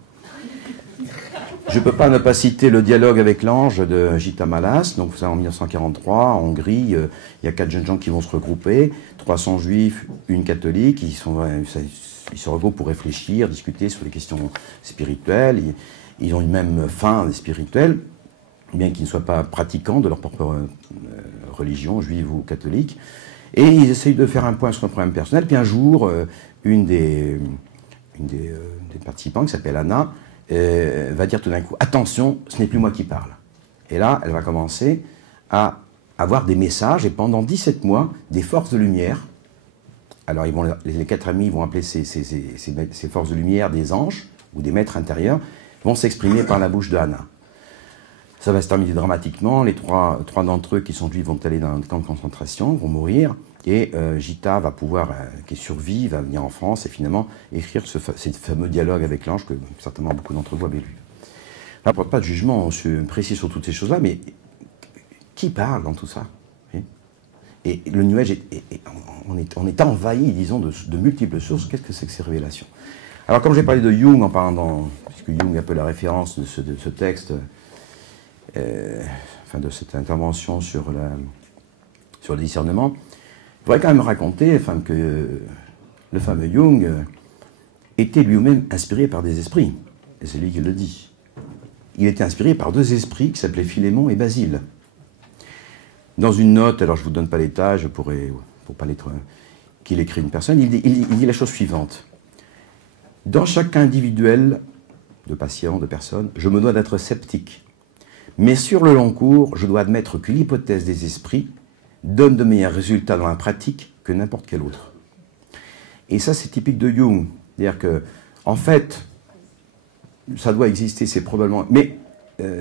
Je ne peux pas ne pas citer le dialogue avec l'ange de Gita Malas. Donc, ça en 1943, en Hongrie, il y a 4 jeunes gens qui vont se regrouper, 300 juifs, une catholique. Ils se regroupent pour réfléchir, discuter sur les questions spirituelles. Ils ont une même fin spirituelle, bien qu'ils ne soient pas pratiquants de leur propre religion, juive ou catholique. Et ils essayent de faire un point sur un problème personnel. Puis un jour, une des participants, qui s'appelle Anna, va dire tout d'un coup, attention, ce n'est plus moi qui parle. Et là, elle va commencer à avoir des messages, et pendant 17 mois, des forces de lumière. Alors les 4 amis vont appeler ces forces de lumière des anges, ou des maîtres intérieurs, vont s'exprimer par la bouche de Anna. Ça va se terminer dramatiquement. Les trois d'entre eux qui sont juifs vont aller dans un camp de concentration, vont mourir. Et Gita va pouvoir, qui survit, va venir en France et finalement écrire ce fameux dialogue avec l'ange que certainement beaucoup d'entre vous avez lu. Là, pas de jugement précis sur toutes ces choses-là, mais qui parle dans tout ça? Et le New Age, on est envahi, disons, de multiples sources. Qu'est-ce que c'est que ces révélations? Alors, comme j'ai parlé de Jung, en parlant puisque Jung est un peu la référence de ce texte, de cette intervention sur le discernement, je voudrais quand même raconter que le fameux Jung était lui-même inspiré par des esprits. Et c'est lui qui le dit. Il était inspiré par 2 esprits qui s'appelaient Philémon et Basile. Dans une note, alors je ne vous donne pas l'étage, pour pas l'être, qu'il écrit une personne, il dit la chose suivante. Dans chaque cas individuel de patient, de personne, je me dois d'être sceptique. Mais sur le long cours, je dois admettre que l'hypothèse des esprits donne de meilleurs résultats dans la pratique que n'importe quel autre. Et ça, c'est typique de Jung. C'est-à-dire que, en fait, ça doit exister, c'est probablement... Mais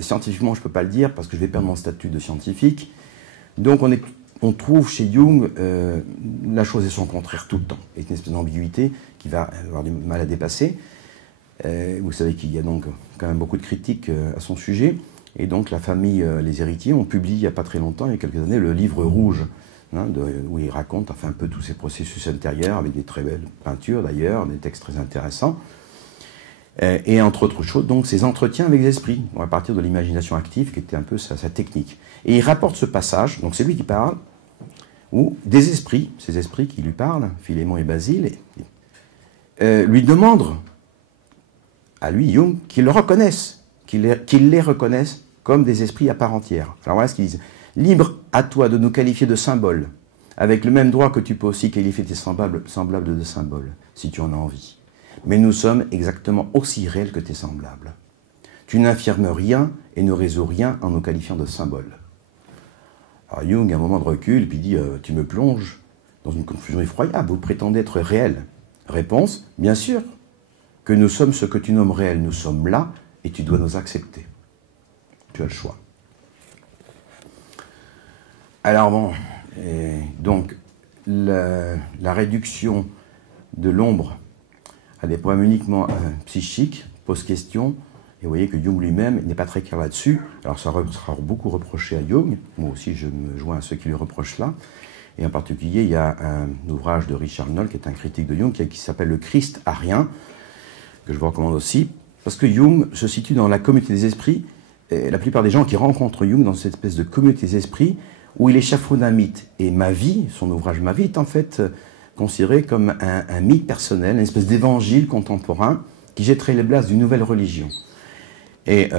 scientifiquement, je ne peux pas le dire parce que je vais perdre mon statut de scientifique. Donc, on trouve chez Jung la chose et son contraire tout le temps. Et une espèce d'ambiguïté qui va avoir du mal à dépasser. Vous savez qu'il y a donc quand même beaucoup de critiques à son sujet. Et donc la famille, les héritiers, ont publié il n'y a pas très longtemps, il y a quelques années, le livre rouge, hein, où il raconte enfin, un peu tous ces processus intérieurs, avec des très belles peintures d'ailleurs, des textes très intéressants. Et entre autres choses, donc ces entretiens avec les esprits, à partir de l'imagination active, qui était un peu sa technique. Et il rapporte ce passage, donc c'est lui qui parle, où des esprits, ces esprits qui lui parlent, Philémon et Basile, lui demandent, à lui, Jung, qu'ils le reconnaissent, qu'ils les reconnaissent comme des esprits à part entière. Alors voilà ce qu'ils disent. Libre à toi de nous qualifier de symboles, avec le même droit que tu peux aussi qualifier tes semblables de symboles, si tu en as envie. Mais nous sommes exactement aussi réels que tes semblables. Tu n'affirmes rien et ne résous rien en nous qualifiant de symboles. Alors Jung a un moment de recul, puis dit tu me plonges dans une confusion effroyable, vous prétendez être réel. Réponse, bien sûr, que nous sommes ce que tu nommes réel, nous sommes là, et tu dois nous accepter. Tu as le choix. Alors bon, donc la réduction de l'ombre à des problèmes uniquement psychiques pose question, et vous voyez que Jung lui-même n'est pas très clair là-dessus. Alors ça sera beaucoup reproché à Jung, moi aussi je me joins à ceux qui lui reprochent là, et en particulier il y a un ouvrage de Richard Noll, qui est un critique de Jung, qui s'appelle Le Christ arien, que je vous recommande aussi, parce que Jung se situe dans la communauté des esprits, et la plupart des gens qui rencontrent Jung dans cette espèce de communauté des esprits, où il échafaude un mythe. Et Ma vie, son ouvrage Ma vie, est en fait considéré comme un mythe personnel, une espèce d'évangile contemporain qui jetterait les bases d'une nouvelle religion. Et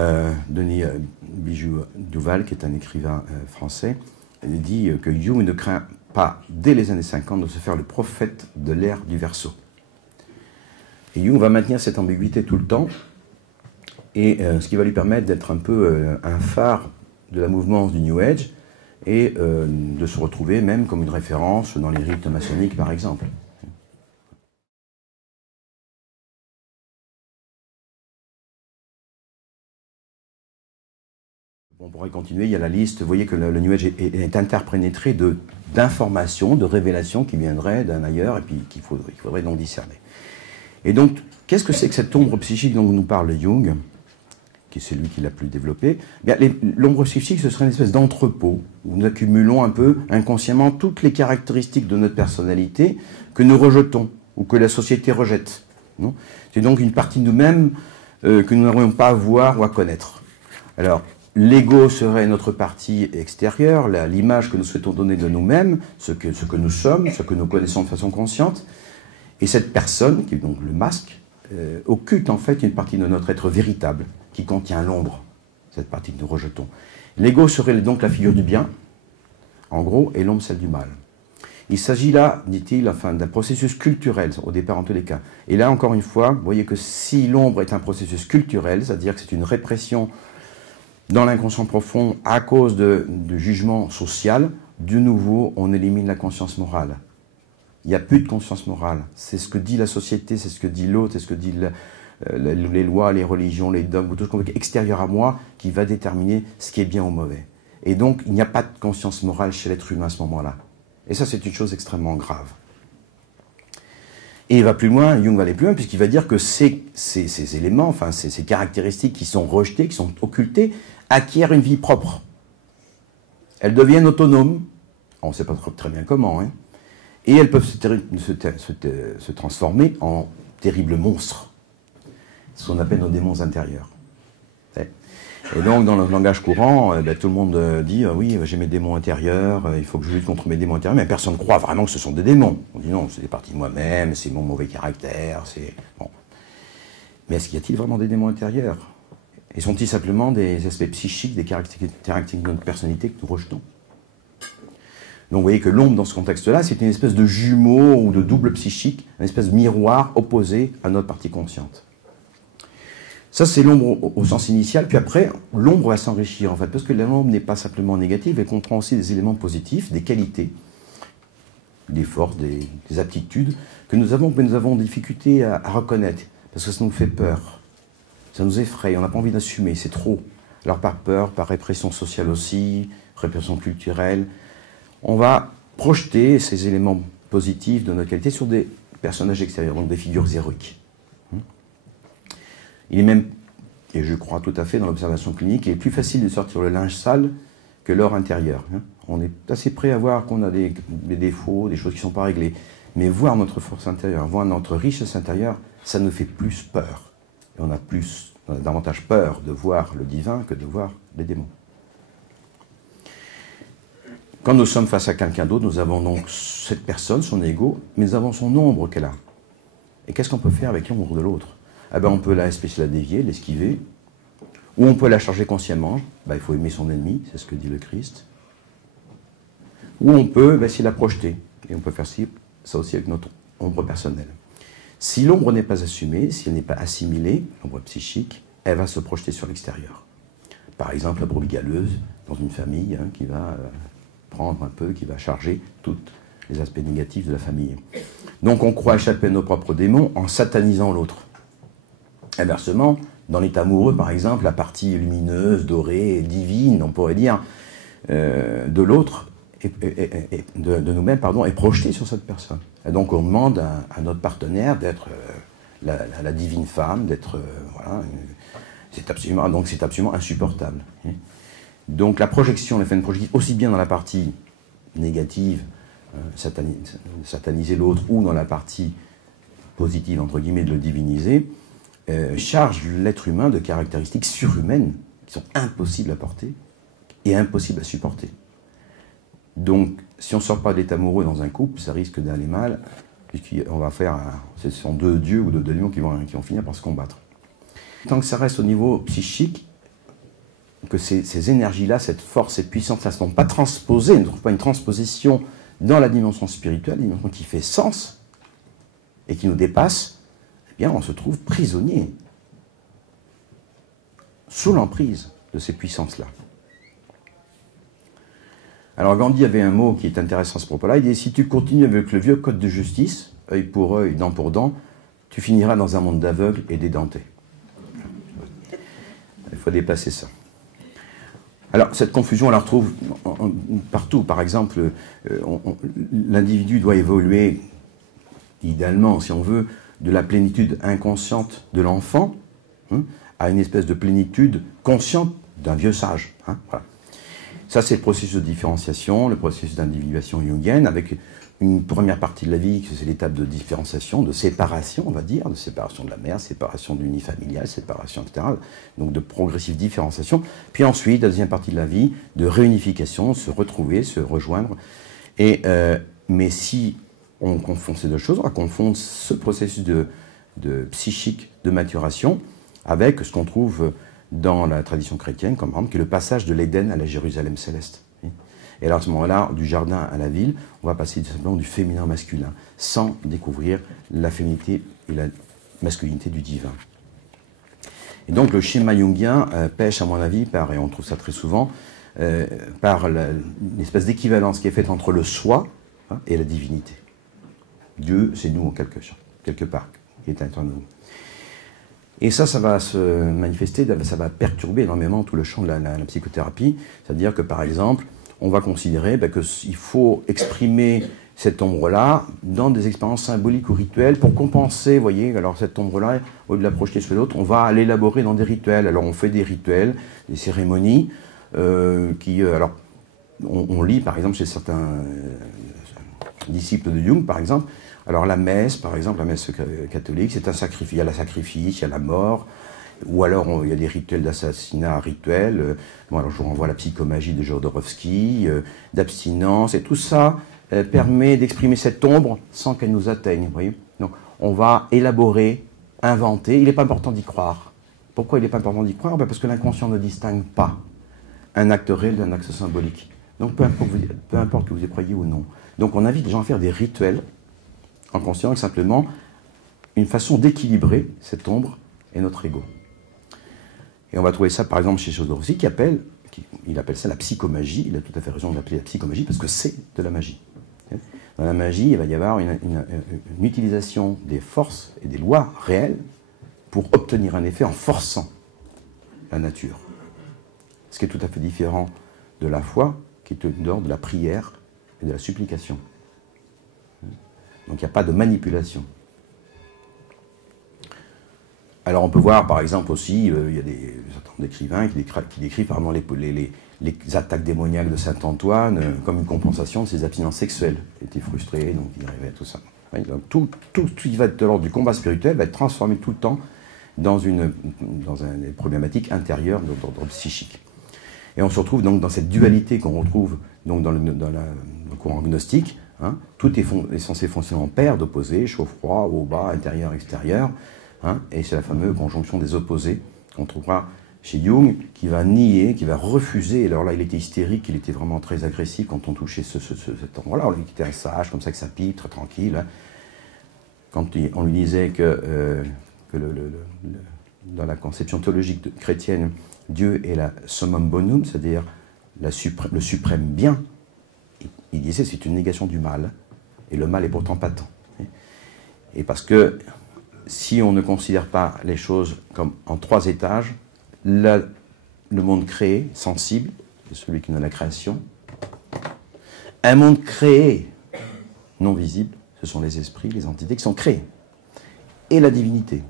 Denis Bijou-Duval, qui est un écrivain français, dit que Jung ne craint pas, dès les années 50, de se faire le prophète de l'ère du Verseau. Et Jung va maintenir cette ambiguïté tout le temps, et ce qui va lui permettre d'être un peu un phare de la mouvance du New Age, et de se retrouver même comme une référence dans les rites maçonniques, par exemple. On pourrait continuer, il y a la liste, vous voyez que le New Age est interpénétré d'informations, de révélations qui viendraient d'un ailleurs, et puis qu'il faudrait donc discerner. Et donc, qu'est-ce que c'est que cette ombre psychique dont nous parle Jung, qui est celui qui l'a plus développé? L'ombre psychique, ce serait une espèce d'entrepôt, où nous accumulons un peu inconsciemment toutes les caractéristiques de notre personnalité que nous rejetons, ou que la société rejette. C'est donc une partie de nous-mêmes que nous n'aurions pas à voir ou à connaître. Alors, l'ego serait notre partie extérieure, l'image que nous souhaitons donner de nous-mêmes, ce que nous sommes, ce que nous connaissons de façon consciente. Et cette personne, qui est donc le masque, occulte en fait une partie de notre être véritable, qui contient l'ombre, cette partie que nous rejetons. L'ego serait donc la figure du bien, en gros, et l'ombre celle du mal. Il s'agit là, dit-il, enfin, d'un processus culturel, au départ en tous les cas. Et là, encore une fois, vous voyez que si l'ombre est un processus culturel, c'est-à-dire que c'est une répression dans l'inconscient profond à cause du jugement social, de nouveau, on élimine la conscience morale. Il n'y a plus de conscience morale. C'est ce que dit la société, c'est ce que dit l'autre, c'est ce que dit les lois, les religions, les dogmes, tout ce qu'on veut extérieur à moi, qui va déterminer ce qui est bien ou mauvais. Et donc, il n'y a pas de conscience morale chez l'être humain à ce moment-là. Et ça, c'est une chose extrêmement grave. Et il va plus loin, Jung va aller plus loin, puisqu'il va dire que ces éléments, enfin ces caractéristiques qui sont rejetées, qui sont occultées, acquièrent une vie propre. Elles deviennent autonomes. On ne sait pas très bien comment, hein. Et elles peuvent se transformer en terribles monstres. Ce qu'on appelle nos démons intérieurs. Et donc, dans le langage courant, tout le monde dit oui, j'ai mes démons intérieurs, il faut que je lutte contre mes démons intérieurs, mais personne ne croit vraiment que ce sont des démons. On dit non, c'est des parties de moi-même, c'est mon mauvais caractère, c'est... Bon. Mais est-ce qu'il y a-t-il vraiment des démons intérieurs? Et sont-ils simplement des aspects psychiques, des caractéristiques de notre personnalité que nous rejetons? Donc vous voyez que l'ombre dans ce contexte-là, c'est une espèce de jumeau ou de double psychique, une espèce de miroir opposé à notre partie consciente. Ça, c'est l'ombre au sens initial, puis après, l'ombre va s'enrichir, en fait, parce que l'ombre n'est pas simplement négative, elle comprend aussi des éléments positifs, des qualités, des forces, des aptitudes, que nous avons des difficultés à reconnaître, parce que ça nous fait peur, ça nous effraie, on n'a pas envie d'assumer, c'est trop. Alors par peur, par répression sociale aussi, répression culturelle, on va projeter ces éléments positifs de notre qualité sur des personnages extérieurs, donc des figures héroïques. Il est même, et je crois tout à fait dans l'observation clinique, il est plus facile de sortir le linge sale que l'or intérieur. On est assez prêt à voir qu'on a des défauts, des choses qui ne sont pas réglées. Mais voir notre force intérieure, voir notre richesse intérieure, ça nous fait plus peur. Et on a davantage peur de voir le divin que de voir les démons. Quand nous sommes face à quelqu'un d'autre, nous avons donc cette personne, son ego, mais nous avons son ombre qu'elle a. Et qu'est-ce qu'on peut faire avec l'ombre de l'autre? Eh ben, on peut la dévier, l'esquiver, ou on peut la charger consciemment. Ben, il faut aimer son ennemi, c'est ce que dit le Christ. Ou on peut essayer de la projeter. Et on peut faire ça aussi avec notre ombre personnelle. Si l'ombre n'est pas assumée, si elle n'est pas assimilée, l'ombre psychique, elle va se projeter sur l'extérieur. Par exemple, la brebis galeuse dans une famille qui va prendre un peu, qui va charger tous les aspects négatifs de la famille. Donc on croit échapper à nos propres démons en satanisant l'autre. Inversement, dans l'état amoureux, par exemple, la partie lumineuse, dorée, divine, on pourrait dire, de l'autre, de nous-mêmes, est projetée sur cette personne. Et donc on demande à notre partenaire d'être la divine femme, d'être... voilà, c'est absolument insupportable. Donc la projection, l'effet de projection, aussi bien dans la partie négative, sataniser l'autre, ou dans la partie positive, entre guillemets, de le diviniser, charge l'être humain de caractéristiques surhumaines qui sont impossibles à porter et impossibles à supporter. Donc, si on ne sort pas de l'état amoureux dans un couple, ça risque d'aller mal, puisqu'on va faire... ce sont deux dieux ou deux démons qui vont finir par se combattre. Tant que ça reste au niveau psychique, que ces énergies-là, cette force, cette puissance, ne sont pas transposées, ne trouvent pas une transposition dans la dimension spirituelle, la dimension qui fait sens et qui nous dépasse, eh bien, on se trouve prisonnier, sous l'emprise de ces puissances-là. Alors Gandhi avait un mot qui est intéressant à ce propos-là, il dit « Si tu continues avec le vieux code de justice, œil pour œil, dent pour dent, tu finiras dans un monde d'aveugles et d'édentés. » Il faut dépasser ça. Alors, cette confusion, on la retrouve partout. Par exemple, l'individu doit évoluer, idéalement, si on veut, de la plénitude inconsciente de l'enfant à une espèce de plénitude consciente d'un vieux sage. Voilà. Ça, c'est le processus de différenciation, le processus d'individuation jungienne, avec une première partie de la vie, c'est l'étape de différenciation, de séparation, on va dire, de séparation de la mère, séparation de l'unifamilial, séparation, etc. Donc de progressive différenciation. Puis ensuite, la deuxième partie de la vie, de réunification, se retrouver, se rejoindre. Mais si on confond ces deux choses, on va confondre ce processus de psychique de maturation avec ce qu'on trouve dans la tradition chrétienne, comme par exemple, qui est le passage de l'Éden à la Jérusalem céleste. Et alors à ce moment-là, du jardin à la ville, on va passer simplement du féminin au masculin, sans découvrir la féminité et la masculinité du divin. Et donc le schéma jungien pêche, à mon avis, et on trouve ça très souvent, par une espèce d'équivalence qui est faite entre le soi et la divinité. Dieu, c'est nous en quelque part, qui est interne de nous. Et ça va se manifester, ça va perturber énormément tout le champ de la psychothérapie. C'est-à-dire que, par exemple, on va considérer qu'il faut exprimer cette ombre-là dans des expériences symboliques ou rituelles pour compenser, vous voyez, alors cette ombre-là, au lieu de la projeter sur l'autre, on va l'élaborer dans des rituels. Alors on fait des rituels, des cérémonies, alors on lit par exemple chez certains disciples de Jung, par exemple, alors la messe, par exemple, la messe catholique, c'est un sacrifice, il y a la sacrifice, il y a la mort, ou alors il y a des rituels d'assassinat rituels, alors je vous renvoie à la psychomagie de Jodorowsky, d'abstinence, et tout ça permet d'exprimer cette ombre sans qu'elle nous atteigne, vous voyez. Donc on va élaborer, inventer, il n'est pas important d'y croire. Pourquoi il n'est pas important d'y croire? Parce que l'inconscient ne distingue pas un acte réel d'un acte symbolique. Donc peu importe que vous y croyez ou non. Donc on invite les gens à faire des rituels en considérant simplement une façon d'équilibrer cette ombre et notre ego. Et on va trouver ça par exemple chez Jodorowsky il appelle ça la psychomagie. Il a tout à fait raison de l'appeler la psychomagie parce que c'est de la magie. Dans la magie, il va y avoir une utilisation des forces et des lois réelles pour obtenir un effet en forçant la nature. Ce qui est tout à fait différent de la foi, qui est de l'ordre de la prière et de la supplication. Donc il n'y a pas de manipulation. Alors on peut voir par exemple aussi, il y a des certain nombre d'écrivains qui décrivent par exemple les attaques démoniaques de saint Antoine comme une compensation de ses abstinences sexuelles. Il était frustré, donc il arrivait à tout ça. Donc, tout ce qui va être de l'ordre du combat spirituel va être transformé tout le temps dans une problématique intérieure d'ordre psychique. Et on se retrouve donc dans cette dualité qu'on retrouve donc dans le courant gnostique. Hein, tout est censé fonctionner en paire d'opposés, chaud-froid, haut-bas, intérieur, extérieur. Hein, et c'est la fameuse conjonction des opposés qu'on trouvera chez Jung, qui va nier, qui va refuser. Alors là, il était hystérique, il était vraiment très agressif quand on touchait cet endroit-là. On lui était un sage, comme ça, que ça pipe, très tranquille. Hein. Quand on lui disait que dans la conception théologique chrétienne, Dieu est la summum bonum, c'est-à-dire le suprême bien, il disait c'est une négation du mal, et le mal est pourtant patent. Et parce que si on ne considère pas les choses comme en 3 étages, le monde créé, sensible, c'est celui qui est dans la création. Un monde créé, non visible, ce sont les esprits, les entités qui sont créées. Et la divinité.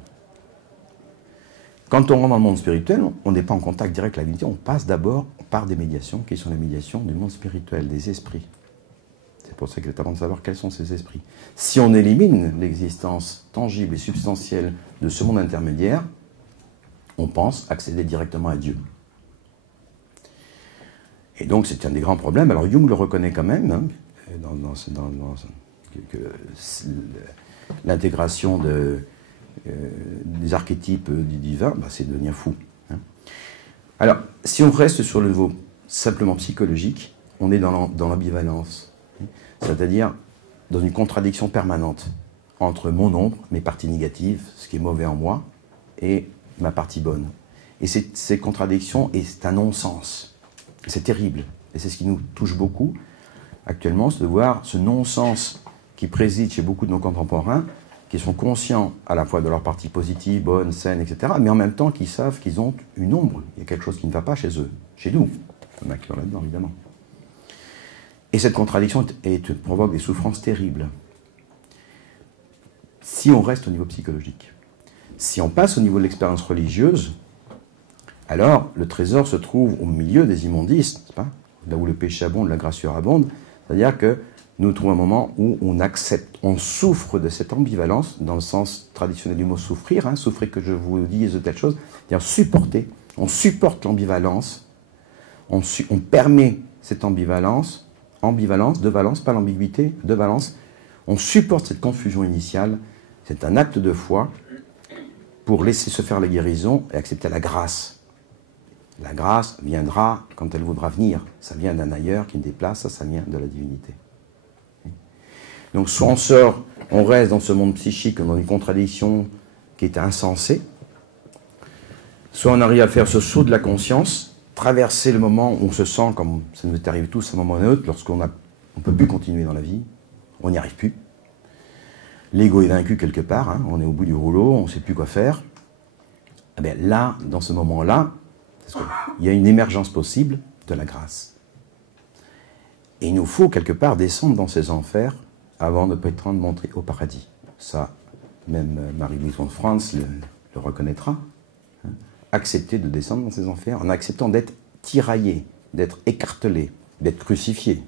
Quand on rentre dans le monde spirituel, on n'est pas en contact direct avec la divinité, on passe d'abord par des médiations qui sont les médiations du monde spirituel, des esprits. C'est pour ça qu'il est important de savoir quels sont ces esprits. Si on élimine l'existence tangible et substantielle de ce monde intermédiaire, on pense accéder directement à Dieu. Et donc c'est un des grands problèmes. Alors Jung le reconnaît quand même, hein, l'intégration des archétypes du divin, c'est devenir fou. Hein. Alors, si on reste sur le niveau simplement psychologique, on est dans l'ambivalence, c'est-à-dire dans une contradiction permanente entre mon ombre, mes parties négatives, ce qui est mauvais en moi, et ma partie bonne. Et cette contradiction est un non-sens. C'est terrible. Et c'est ce qui nous touche beaucoup actuellement, c'est de voir ce non-sens qui préside chez beaucoup de nos contemporains, qui sont conscients à la fois de leur partie positive, bonne, saine, etc., mais en même temps qui savent qu'ils ont une ombre. Il y a quelque chose qui ne va pas chez eux, chez nous. Il y en a qui sont là-dedans, évidemment. Et cette contradiction provoque des souffrances terribles. Si on reste au niveau psychologique, si on passe au niveau de l'expérience religieuse, alors le trésor se trouve au milieu des immondices, n'est-ce pas ? Là où le péché abonde, la grâce surabonde, c'est-à-dire que nous trouvons un moment où on accepte, on souffre de cette ambivalence, dans le sens traditionnel du mot souffrir, hein, souffrir que je vous dise de telle chose, c'est-à-dire supporter, on supporte l'ambivalence, on permet cette ambivalence, de valence, pas l'ambiguïté, de valence, on supporte cette confusion initiale, c'est un acte de foi pour laisser se faire la guérison et accepter la grâce. La grâce viendra quand elle voudra venir, ça vient d'un ailleurs qui me déplace, ça vient de la divinité. Donc soit on sort, on reste dans ce monde psychique, dans une contradiction qui est insensée, soit on arrive à faire ce saut de la conscience, traverser le moment où on se sent, comme ça nous est arrivé tous à un moment neutre, lorsqu'on ne peut plus continuer dans la vie, on n'y arrive plus. L'ego est vaincu quelque part, hein, on est au bout du rouleau, on ne sait plus quoi faire. Eh bien là, dans ce moment-là, il y a une émergence possible de la grâce. Et il nous faut quelque part descendre dans ces enfers avant de prétendre monter au paradis. Ça, même Marie-Louise von Franz le reconnaîtra. Hein. Accepter de descendre dans ces enfers en acceptant d'être tiraillé, d'être écartelé, d'être crucifié.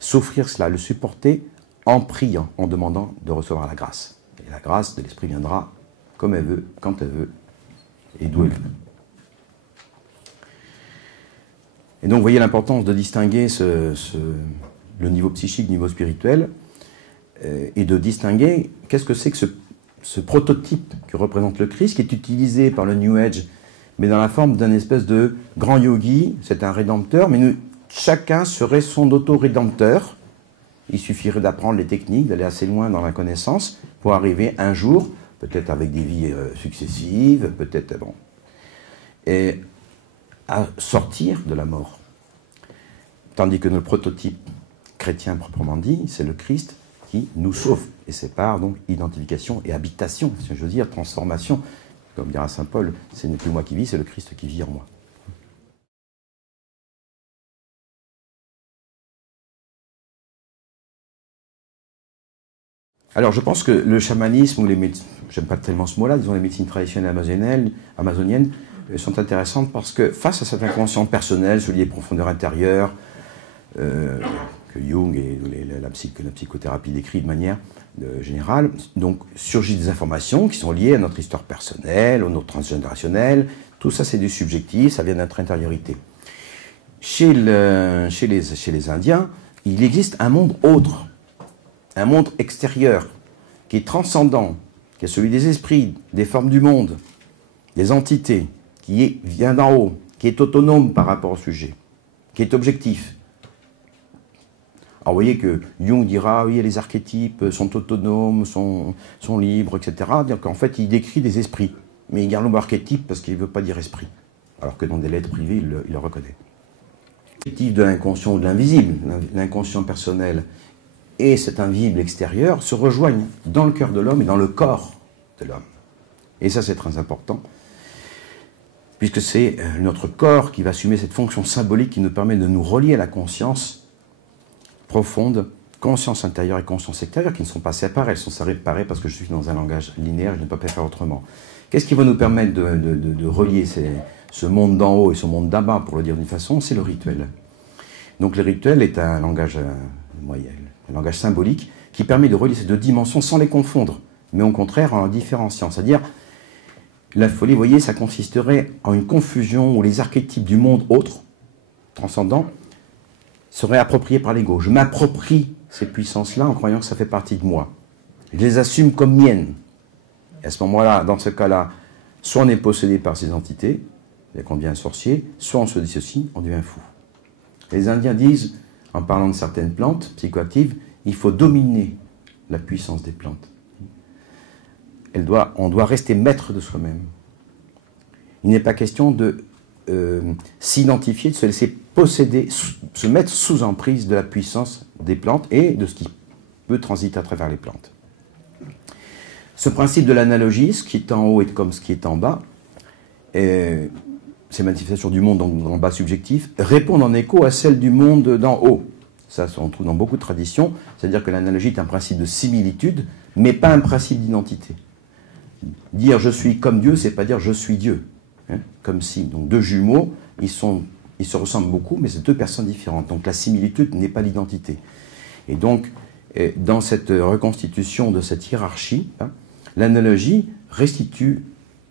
Souffrir cela, le supporter en priant, en demandant de recevoir la grâce. Et la grâce de l'Esprit viendra comme elle veut, quand elle veut, et d'où elle veut. Et donc, vous voyez l'importance de distinguer le niveau psychique du niveau spirituel et de distinguer qu'est-ce que c'est que ce prototype que représente le Christ, qui est utilisé par le New Age, mais dans la forme d'un espèce de grand yogi, c'est un rédempteur, mais chacun serait son auto-rédempteur. Il suffirait d'apprendre les techniques, d'aller assez loin dans la connaissance pour arriver un jour, peut-être avec des vies successives, peut-être, bon, et à sortir de la mort. Tandis que notre prototype chrétien proprement dit, c'est le Christ qui nous sauve et sépare, donc identification et habitation, si je veux dire, transformation. Comme dira saint Paul, ce n'est plus moi qui vis, c'est le Christ qui vit en moi. Alors je pense que le chamanisme ou les médecines, j'aime pas tellement ce mot-là, disons les médecines traditionnelles amazoniennes sont intéressantes parce que face à cet inconscient personnel, celui des profondeurs intérieures, que Jung et la psychothérapie décrit de manière générale, donc surgissent des informations qui sont liées à notre histoire personnelle, au nôtre transgénérationnel, tout ça c'est du subjectif, ça vient de notre intériorité. Chez les Indiens, il existe un monde autre, un monde extérieur, qui est transcendant, qui est celui des esprits, des formes du monde, des entités, vient d'en haut, qui est autonome par rapport au sujet, qui est objectif. Alors vous voyez que Jung dira, oui, les archétypes sont autonomes, sont libres, etc. Donc en fait, il décrit des esprits, mais il garde le mot archétype parce qu'il ne veut pas dire esprit, alors que dans des lettres privées, il le reconnaît. L'archétype de l'inconscient ou de l'invisible, l'inconscient personnel, et cet invisible extérieur se rejoignent dans le cœur de l'homme et dans le corps de l'homme. Et ça, c'est très important, puisque c'est notre corps qui va assumer cette fonction symbolique qui nous permet de nous relier à la conscience profonde, conscience intérieure et conscience extérieure, qui ne sont pas séparées, elles sont séparées parce que je suis dans un langage linéaire, je ne peux pas faire autrement. Qu'est-ce qui va nous permettre de relier ce monde d'en haut et ce monde d'en bas, pour le dire d'une façon? C'est le rituel. Donc le rituel est un langage moyen, un langage symbolique qui permet de relier ces deux dimensions sans les confondre, mais au contraire en différenciant. C'est-à-dire, la folie, vous voyez, ça consisterait en une confusion où les archétypes du monde autre, transcendant, seraient appropriés par l'ego. Je m'approprie ces puissances-là en croyant que ça fait partie de moi. Je les assume comme miennes. Et à ce moment-là, dans ce cas-là, soit on est possédé par ces entités, c'est-à-dire qu'on devient un sorcier, soit on se dissocie, on devient fou. Les Indiens disent, en parlant de certaines plantes psychoactives, il faut dominer la puissance des plantes. On doit rester maître de soi-même. Il n'est pas question de s'identifier, de se laisser posséder, se mettre sous emprise de la puissance des plantes et de ce qui peut transiter à travers les plantes. Ce principe de l'analogie, ce qui est en haut est comme ce qui est en bas, ces manifestations du monde en bas subjectif, répondent en écho à celles du monde d'en haut. Ça, on trouve dans beaucoup de traditions, c'est-à-dire que l'analogie est un principe de similitude, mais pas un principe d'identité. Dire je suis comme Dieu, c'est pas dire je suis Dieu. Hein, comme si, donc deux jumeaux, ils se ressemblent beaucoup, mais c'est deux personnes différentes. Donc la similitude n'est pas l'identité. Et donc, dans cette reconstitution de cette hiérarchie, hein, l'analogie restitue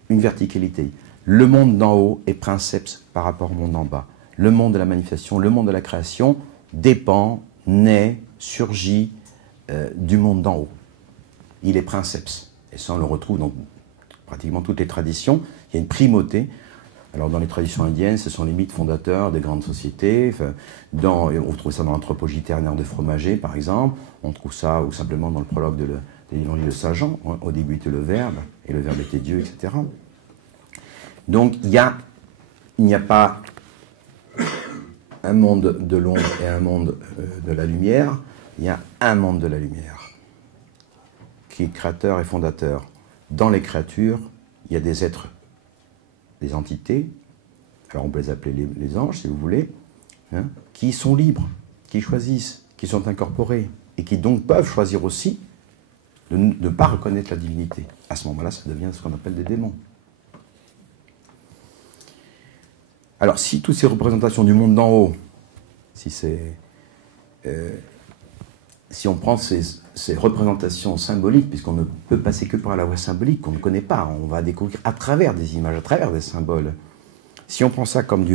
une verticalité. Le monde d'en haut est princeps par rapport au monde d'en bas. Le monde de la manifestation, le monde de la création dépend, naît, surgit du monde d'en haut. Il est princeps. Et ça, on le retrouve dans pratiquement toutes les traditions. Il y a une primauté. Alors, dans les traditions indiennes, ce sont les mythes fondateurs des grandes sociétés. On trouve ça dans l'anthropologie ternaire de Fromager, par exemple. On trouve ça ou simplement dans le prologue de l'évangile de Saint Jean. Au début était le Verbe, et le Verbe était Dieu, etc. Donc, il n'y a pas un monde de l'ombre et un monde de la lumière. Il y a un monde de la lumière, qui est créateur et fondateur. Dans les créatures, il y a des êtres, des entités, alors on peut les appeler les anges si vous voulez, hein, qui sont libres, qui choisissent, qui sont incorporés, et qui donc peuvent choisir aussi de ne pas reconnaître la divinité. À ce moment-là, ça devient ce qu'on appelle des démons. Alors si toutes ces représentations du monde d'en haut, si on prend ces représentations symboliques, puisqu'on ne peut passer que par la voie symbolique, qu'on ne connaît pas, on va découvrir à travers des images, à travers des symboles. Si on prend ça comme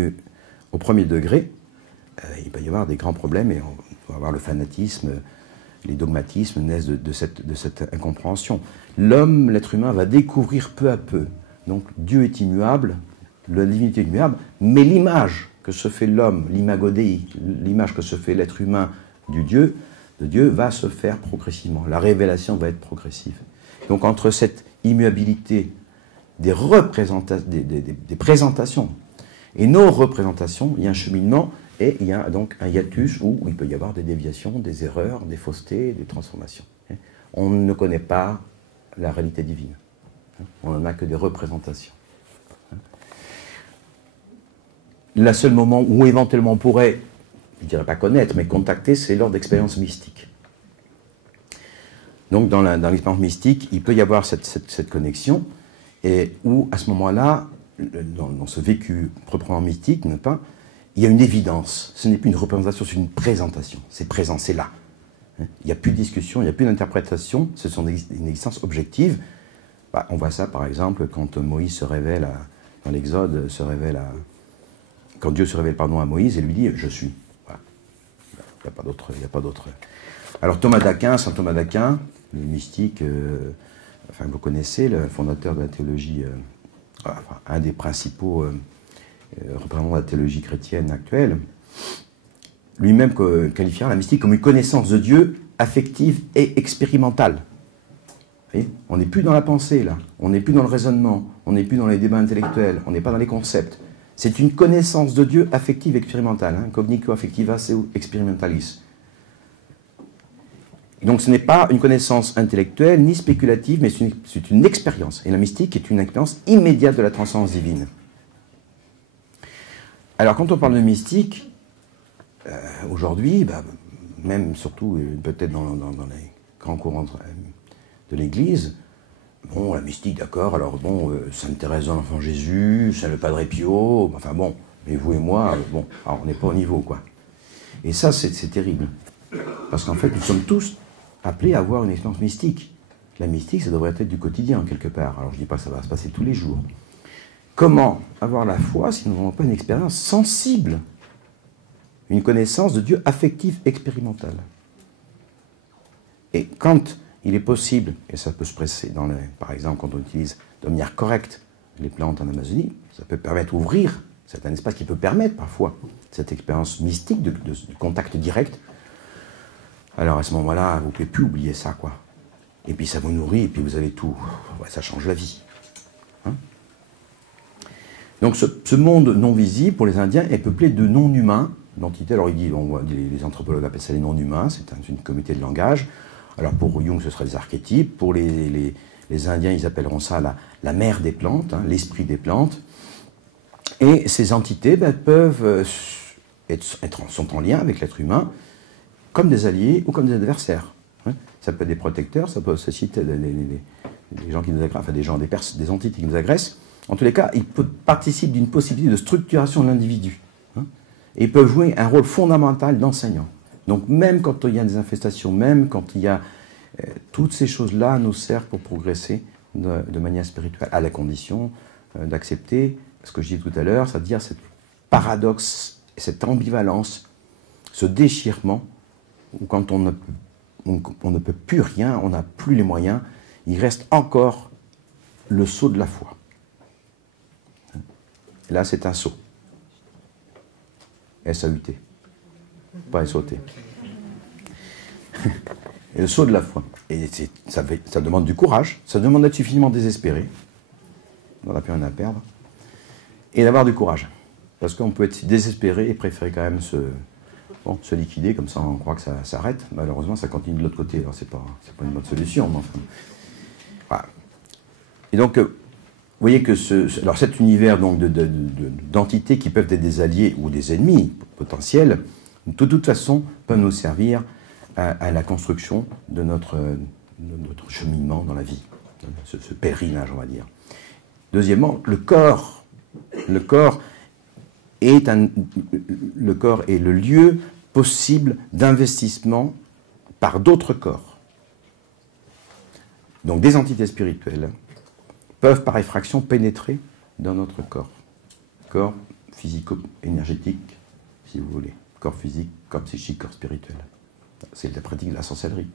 au premier degré, il va y avoir des grands problèmes et on va avoir le fanatisme, les dogmatismes naissent de cette incompréhension. L'homme, l'être humain, va découvrir peu à peu. Donc Dieu est immuable, la divinité est immuable, mais l'image que se fait l'homme, l'imago Dei, l'image que se fait l'être humain de Dieu, va se faire progressivement. La révélation va être progressive. Donc entre cette immuabilité des présentations et nos représentations, il y a un cheminement et il y a donc un hiatus où il peut y avoir des déviations, des erreurs, des faussetés, des transformations. On ne connaît pas la réalité divine. On n'en a que des représentations. Le seul moment où éventuellement on pourrait, je ne dirais pas connaître, mais contacter, c'est lors d'expériences mystiques. Donc dans l'expérience mystique, il peut y avoir cette connexion, et où à ce moment-là, dans ce vécu proprement mystique, n'est-ce pas, il y a une évidence. Ce n'est plus une représentation, c'est une présentation. C'est présent, c'est là. Il n'y a plus de discussion, il n'y a plus d'interprétation, ce sont une existence objective. Bah, on voit ça par exemple quand Moïse se révèle, dans l'Exode, quand Dieu se révèle à Moïse et lui dit « je suis ». Voilà. Il n'y a pas d'autre. Alors Thomas d'Aquin, saint Thomas d'Aquin, le mystique, enfin vous connaissez, le fondateur de la théologie, un des principaux représentants de la théologie chrétienne actuelle, lui-même qualifiera la mystique comme une connaissance de Dieu affective et expérimentale. Vous voyez, on n'est plus dans la pensée, là. On n'est plus dans le raisonnement. On n'est plus dans les débats intellectuels. On n'est pas dans les concepts. C'est une connaissance de Dieu affective et expérimentale. Hein, cognitio affectiva seu experimentalis. Donc ce n'est pas une connaissance intellectuelle ni spéculative, mais c'est une expérience. Et la mystique est une expérience immédiate de la transcendance divine. Alors quand on parle de mystique, aujourd'hui, même surtout peut-être dans les grands courants de l'Église, bon, la mystique, d'accord, alors bon, Sainte Thérèse de l'Enfant Jésus, Saint le Padre Pio, enfin bon, mais vous et moi, bon, alors on n'est pas au niveau, quoi. Et ça, c'est terrible. Parce qu'en fait, nous sommes tous appelés à avoir une expérience mystique. La mystique, ça devrait être du quotidien, quelque part. Alors je ne dis pas que ça va se passer tous les jours. Comment avoir la foi si nous n'avons pas une expérience sensible, une connaissance de Dieu affective, expérimentale? Et quand il est possible, et ça peut se presser par exemple quand on utilise de manière correcte les plantes en Amazonie, ça peut permettre d'ouvrir, c'est un espace qui peut permettre parfois cette expérience mystique de contact direct. Alors à ce moment-là, vous ne pouvez plus oublier ça, quoi. Et puis ça vous nourrit, et puis vous avez tout. Ouais, ça change la vie. Hein? Donc ce monde non visible, pour les Indiens, est peuplé de non-humains, d'entités. Alors les anthropologues appellent ça les non-humains, c'est une communauté de langage. Alors pour Jung, ce serait des archétypes. Pour les Indiens, ils appelleront ça la mère des plantes, hein, l'esprit des plantes. Et ces entités sont en lien avec l'être humain, comme des alliés ou comme des adversaires. Hein. Ça peut être des protecteurs, ça peut aussi être des gens qui nous agressent, enfin des entités qui nous agressent. En tous les cas, ils participent d'une possibilité de structuration de l'individu. Hein. Et ils peuvent jouer un rôle fondamental d'enseignant. Donc même quand il y a des infestations, même quand il y a... toutes ces choses-là nous servent pour progresser de manière spirituelle, à la condition d'accepter ce que je disais tout à l'heure, c'est-à-dire ce paradoxe, cette ambivalence, ce déchirement, où quand on ne peut plus rien, on n'a plus les moyens, il reste encore le sceau de la foi. Et là, c'est un sceau. S-A-U-T. Pas S-O-T. Et le sceau de la foi. Et ça demande du courage, ça demande d'être suffisamment désespéré, on n'a plus rien à perdre, et d'avoir du courage. Parce qu'on peut être désespéré et préférer quand même se liquider, comme ça on croit que ça s'arrête. Malheureusement, ça continue de l'autre côté. Alors c'est pas une bonne solution, mais enfin. Voilà. Et donc, vous voyez que alors cet univers donc d'entités qui peuvent être des alliés ou des ennemis potentiels, de toute façon, peuvent nous servir à la construction de notre cheminement dans la vie, ce pèlerinage, on va dire. Deuxièmement, le corps est le lieu possible d'investissement par d'autres corps. Donc des entités spirituelles peuvent par effraction pénétrer dans notre corps. Corps physico-énergétique, si vous voulez. Corps physique, corps psychique, corps spirituel. C'est la pratique de la sorcellerie.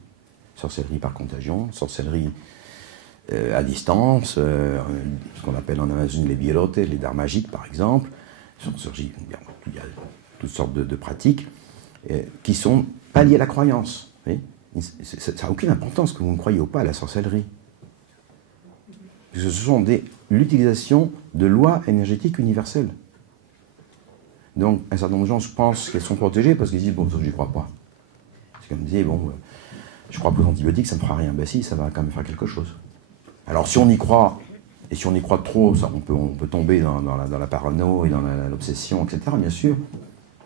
Sorcellerie par contagion, sorcellerie à distance, ce qu'on appelle en Amazonie les virotes, les dards magiques par exemple, surgit, il y a toutes sortes de pratiques qui sont pas liées à la croyance. Ça n'a aucune importance que vous ne croyez ou pas à la sorcellerie. Ce sont l'utilisation de lois énergétiques universelles. Donc, un certain nombre de gens, je pense qu'elles sont protégées parce qu'ils disent, bon, ça, j'y crois pas. C'est comme dire, bon, je crois que les antibiotiques, ça ne me fera rien. Ben si, ça va quand même faire quelque chose. Alors, si on y croit, et si on y croit trop, ça, on peut tomber dans la parano et dans l'obsession, etc., bien sûr.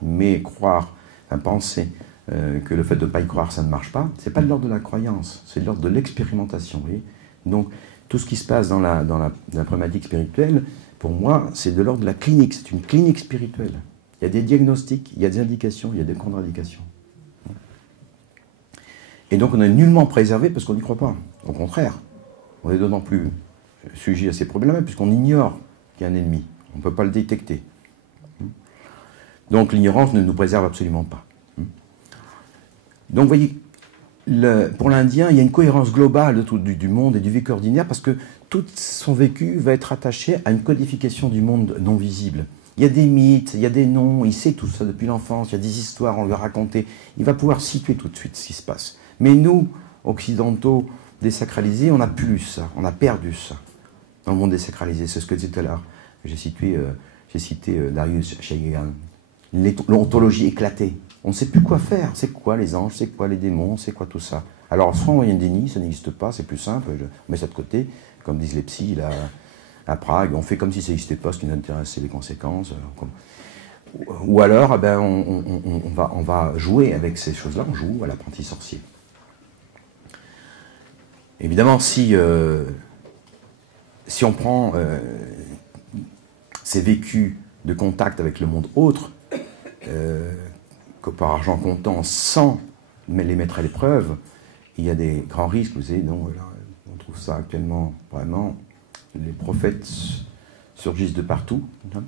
Mais croire, penser que le fait de ne pas y croire, ça ne marche pas, c'est pas de l'ordre de la croyance, c'est de l'ordre de l'expérimentation. Vous voyez. Donc, tout ce qui se passe dans la problématique spirituelle, pour moi, c'est de l'ordre de la clinique. C'est une clinique spirituelle. Il y a des diagnostics, il y a des indications, il y a des contre-indications. Et donc, on est nullement préservé parce qu'on n'y croit pas. Au contraire, on est d'autant plus sujet à ces problèmes-là puisqu'on ignore qu'il y a un ennemi. On ne peut pas le détecter. Donc, l'ignorance ne nous préserve absolument pas. Donc, vous voyez, pour l'Indien, il y a une cohérence globale du monde et du vécu ordinaire parce que tout son vécu va être attaché à une codification du monde non visible. Il y a des mythes, il y a des noms, il sait tout ça depuis l'enfance, il y a des histoires, on lui a raconté. Il va pouvoir situer tout de suite ce qui se passe. Mais nous, occidentaux, désacralisés, on n'a plus ça, on a perdu ça dans le monde désacralisé. C'est ce que je disais tout à l'heure. J'ai cité Darius Shayegan. L'ontologie éclatée. On ne sait plus quoi faire. C'est quoi les anges, c'est quoi les démons, c'est quoi tout ça. Alors, soit on y a un déni, ça n'existe pas, c'est plus simple, on met ça de côté, comme disent les psys là, à Prague, on fait comme si ça n'existait pas, ce qui nous intéresse, c'est les conséquences. Ou alors, on va jouer avec ces choses-là, on joue à l'apprenti sorcier. Évidemment, si on prend ces vécus de contact avec le monde autre, que par argent comptant, sans les mettre à l'épreuve, il y a des grands risques. Vous savez, donc, là, on trouve ça actuellement, vraiment, les prophètes surgissent de partout. Hein,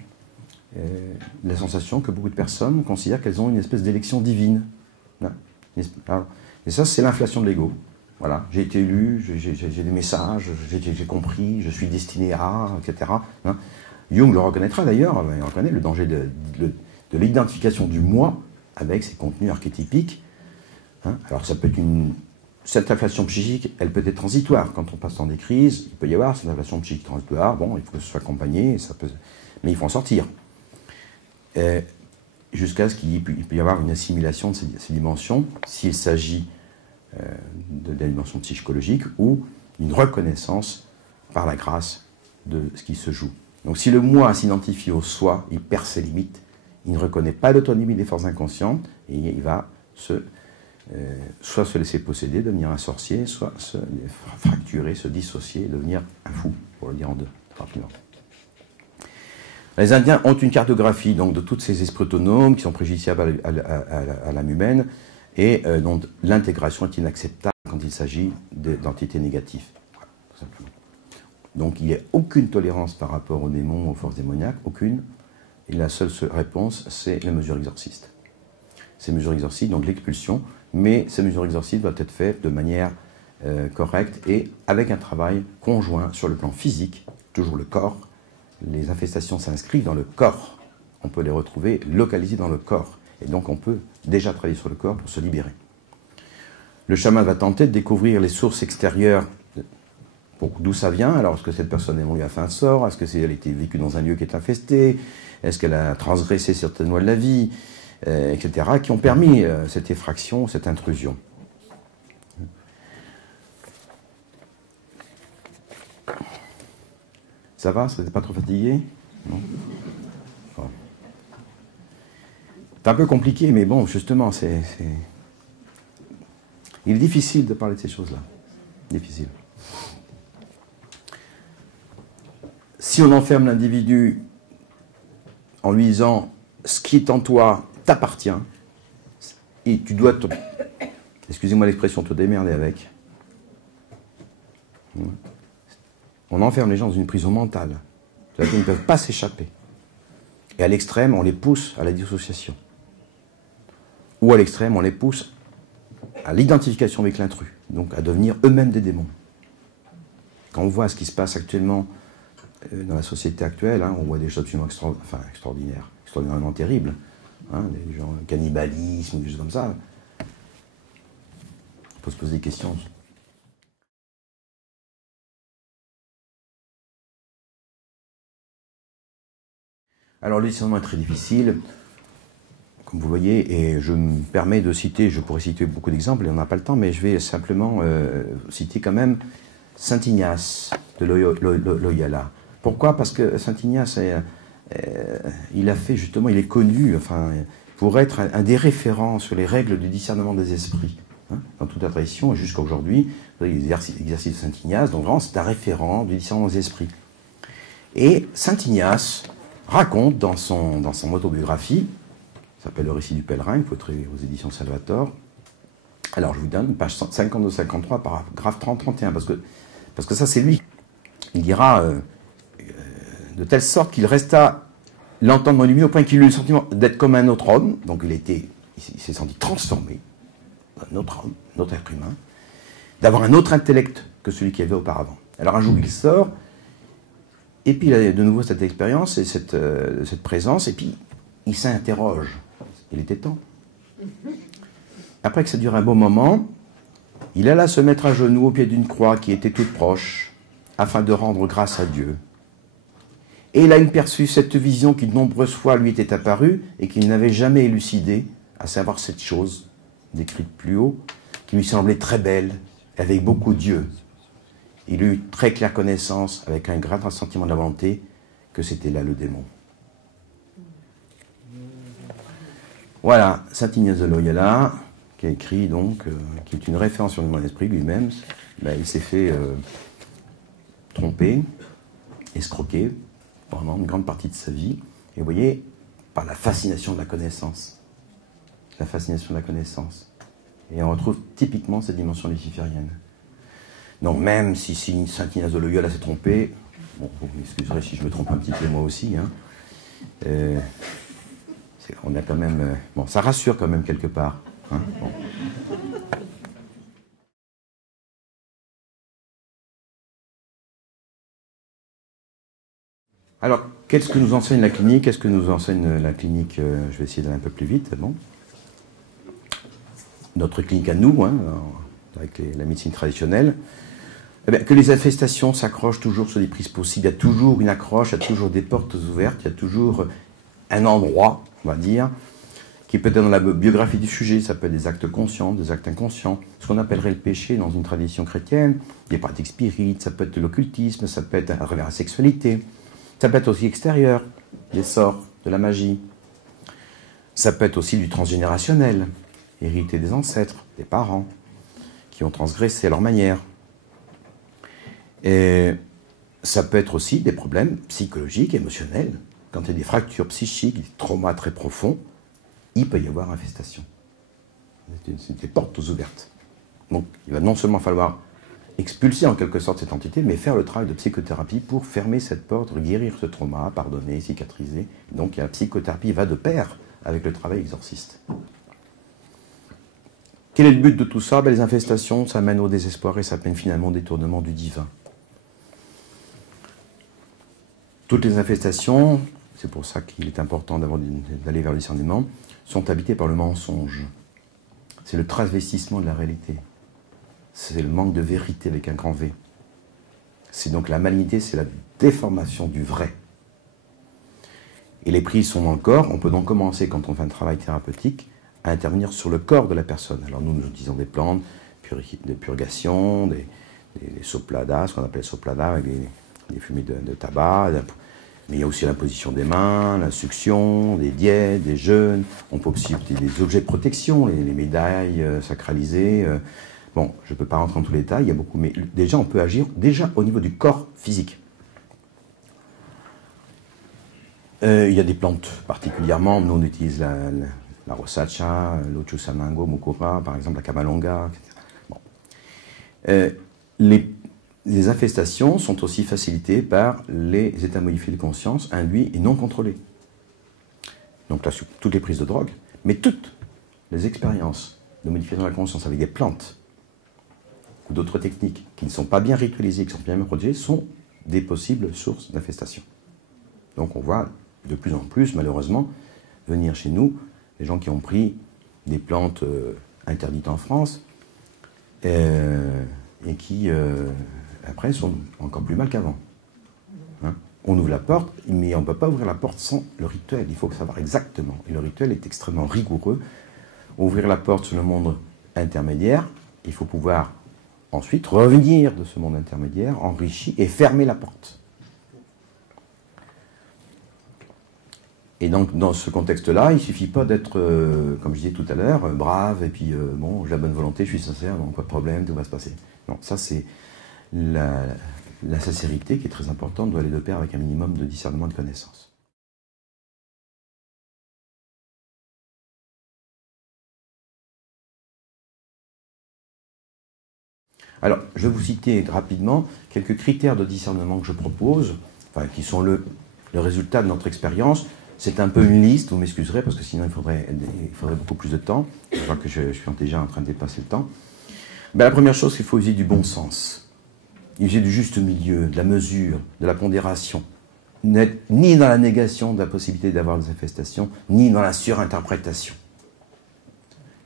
la sensation que beaucoup de personnes considèrent qu'elles ont une espèce d'élection divine. Hein, et ça, c'est l'inflation de l'ego. Voilà, j'ai été élu, j'ai des messages, j'ai compris, je suis destiné à, etc. Hein. Jung le reconnaîtra d'ailleurs, il reconnaît le danger de l'identification du moi avec ses contenus archétypiques. Hein. Alors ça peut être cette inflation psychique, elle peut être transitoire. Quand on passe dans des crises, il peut y avoir cette inflation psychique transitoire. Bon, il faut que ce soit accompagné, mais il faut en sortir. Jusqu'à ce qu'il peut y avoir une assimilation de ces dimensions, s'il s'agit de la dimension psychologique ou une reconnaissance par la grâce de ce qui se joue. Donc si le moi s'identifie au soi, il perd ses limites, il ne reconnaît pas l'autonomie des forces inconscientes et il va soit se laisser posséder, devenir un sorcier, soit se fracturer, se dissocier, devenir un fou, pour le dire en deux, rapidement. Les Indiens ont une cartographie donc, de tous ces esprits autonomes qui sont préjudiciables à l'âme humaine et dont l'intégration est inacceptable quand il s'agit d'entités négatives. Voilà, tout simplement. Donc il n'y a aucune tolérance par rapport aux démons, aux forces démoniaques, aucune. Et la seule réponse, c'est les mesures exorcistes. Ces mesures exorcistes, donc l'expulsion, mais ces mesures exorcistes doivent être faites de manière correcte et avec un travail conjoint sur le plan physique, toujours le corps. Les infestations s'inscrivent dans le corps. On peut les retrouver localisées dans le corps. Et donc on peut déjà travailler sur le corps pour se libérer. Le chaman va tenter de découvrir les sources extérieures, d'où ça vient. Alors est-ce que cette personne lui a fait un sort? Est-ce qu'elle a été vécue dans un lieu qui est infesté? Est-ce qu'elle a transgressé certaines lois de la vie, etc., qui ont permis cette effraction, cette intrusion. Ça va? Vous n'êtes pas trop fatigué? Non? Bon. C'est un peu compliqué, mais bon, justement, il est difficile de parler de ces choses-là. Difficile. Si on enferme l'individu en lui disant « ce qui est en toi t'appartient et tu dois excusez-moi l'expression, te démerder avec », on enferme les gens dans une prison mentale. C'est-à-dire qu'ils ne peuvent pas s'échapper. Et à l'extrême, on les pousse à la dissociation. Ou à l'extrême, on les pousse à l'identification avec l'intrus, donc à devenir eux-mêmes des démons. Quand on voit ce qui se passe actuellement dans la société actuelle, hein, on voit des choses absolument extraordinaires, extraordinairement terribles. Hein, des gens, cannibalisme, des choses comme ça. On peut se poser des questions. Alors le discernement est très difficile, comme vous voyez, et je me permets de citer, je pourrais citer beaucoup d'exemples, et on n'a pas le temps, mais je vais simplement citer quand même Saint Ignace de Loyola. Pourquoi? Parce que Saint Ignace, il a fait justement, il est connu, enfin, pour être un des référents sur les règles du discernement des esprits. Hein, dans toute la tradition, et jusqu'à aujourd'hui, l'exercice de Saint Ignace, donc vraiment, c'est un référent du discernement des esprits. Et Saint Ignace raconte dans son autobiographie, ça s'appelle Le récit du pèlerin, il faut être aux éditions Salvator. Alors je vous donne page 52-53, paragraphe 30-31, parce que ça c'est lui. Il dira de telle sorte qu'il resta l'entendre dans lui au point qu'il eut le sentiment d'être comme un autre homme, donc il s'est senti transformé, un autre homme, un autre être humain, d'avoir un autre intellect que celui qu'il avait auparavant. Alors un jour il sort, et puis il a de nouveau cette expérience et cette présence, et puis il s'interroge. Il était temps. Après que ça dure un bon moment, il alla se mettre à genoux au pied d'une croix qui était toute proche, afin de rendre grâce à Dieu. Et il a perçu cette vision qui de nombreuses fois lui était apparue et qu'il n'avait jamais élucidée, à savoir cette chose, décrite plus haut, qui lui semblait très belle, avec beaucoup d'yeux. Il eut très claire connaissance, avec un grand sentiment de la volonté, que c'était là le démon. Voilà, Saint Ignace de Loyola, qui a écrit donc, qui est une référence sur le monde d'esprit lui-même. Ben, il s'est fait tromper, escroquer pendant une grande partie de sa vie. Et vous voyez, par la fascination de la connaissance. La fascination de la connaissance. Et on retrouve typiquement cette dimension luciférienne. Donc même si Saint Ignace de Loyola s'est trompé, bon, vous m'excuserez si je me trompe un petit peu moi aussi, hein, on a quand même... bon, ça rassure quand même quelque part. Hein, bon. Alors, qu'est-ce que nous enseigne la clinique? Qu'est-ce que nous enseigne la clinique? Je vais essayer d'aller un peu plus vite. Bon. Notre clinique à nous, hein, avec la médecine traditionnelle, eh bien, que les infestations s'accrochent toujours sur des prises possibles. Il y a toujours une accroche, il y a toujours des portes ouvertes, il y a toujours un endroit, on va dire, qui peut être dans la biographie du sujet. Ça peut être des actes conscients, des actes inconscients, ce qu'on appellerait le péché dans une tradition chrétienne, des pratiques spirites, ça peut être l'occultisme, ça peut être à travers la sexualité, ça peut être aussi extérieur, des sorts, de la magie. Ça peut être aussi du transgénérationnel, hérité des ancêtres, des parents, qui ont transgressé à leur manière. Et ça peut être aussi des problèmes psychologiques, émotionnels. Quand il y a des fractures psychiques, des traumas très profonds, il peut y avoir infestation. C'est des portes ouvertes. Donc il va non seulement falloir expulser en quelque sorte cette entité, mais faire le travail de psychothérapie pour fermer cette porte, guérir ce trauma, pardonner, cicatriser. Donc la psychothérapie va de pair avec le travail exorciste. Quel est le but de tout ça? Les infestations, ça mène au désespoir et ça mène finalement au détournement du divin. Toutes les infestations, c'est pour ça qu'il est important d'aller vers le discernement, sont habitées par le mensonge. C'est le travestissement de la réalité. C'est le manque de vérité avec un grand V. C'est donc la malignité, c'est la déformation du vrai. Et les prises sont dans le corps. On peut donc commencer, quand on fait un travail thérapeutique, à intervenir sur le corps de la personne. Alors nous utilisons des plantes, des purgations, des sopladas, ce qu'on appelle sopladas, avec des fumées de tabac, mais il y a aussi l'imposition des mains, la succion, des diètes, des jeûnes. On peut aussi utiliser des objets de protection, les médailles sacralisées. Bon, je ne peux pas rentrer dans tous les détails, il y a beaucoup, mais déjà on peut agir déjà au niveau du corps physique. Il y a des plantes particulièrement, nous on utilise la rosacha, l'ochusamango, mukura, par exemple la kamalonga, etc. Bon. Les infestations sont aussi facilitées par les états modifiés de conscience induits et non contrôlés. Donc là, toutes les prises de drogue, mais toutes les expériences de modification de la conscience avec des plantes ou d'autres techniques qui ne sont pas bien ritualisées, qui sont bien protégées, sont des possibles sources d'infestation. Donc on voit de plus en plus, malheureusement, venir chez nous les gens qui ont pris des plantes interdites en France et qui, après, sont encore plus mal qu'avant. Hein? On ouvre la porte, mais on ne peut pas ouvrir la porte sans le rituel. Il faut savoir exactement. Et le rituel est extrêmement rigoureux. Ouvrir la porte sur le monde intermédiaire, il faut pouvoir ensuite revenir de ce monde intermédiaire, enrichi, et fermer la porte. Et donc, dans ce contexte-là, il ne suffit pas d'être, comme je disais tout à l'heure, brave, et puis, bon, j'ai la bonne volonté, je suis sincère, donc pas de problème, tout va se passer. Non, ça, c'est la sincérité qui est très importante, doit aller de pair avec un minimum de discernement et de connaissance. Alors, je vais vous citer rapidement quelques critères de discernement que je propose, enfin, qui sont le résultat de notre expérience. C'est un peu une liste, vous m'excuserez, parce que sinon il faudrait beaucoup plus de temps. Je crois que je suis déjà en train de dépasser le temps. Ben, la première chose, c'est qu'il faut user du bon sens. User du juste milieu, de la mesure, de la pondération. N'être ni dans la négation de la possibilité d'avoir des infestations, ni dans la surinterprétation.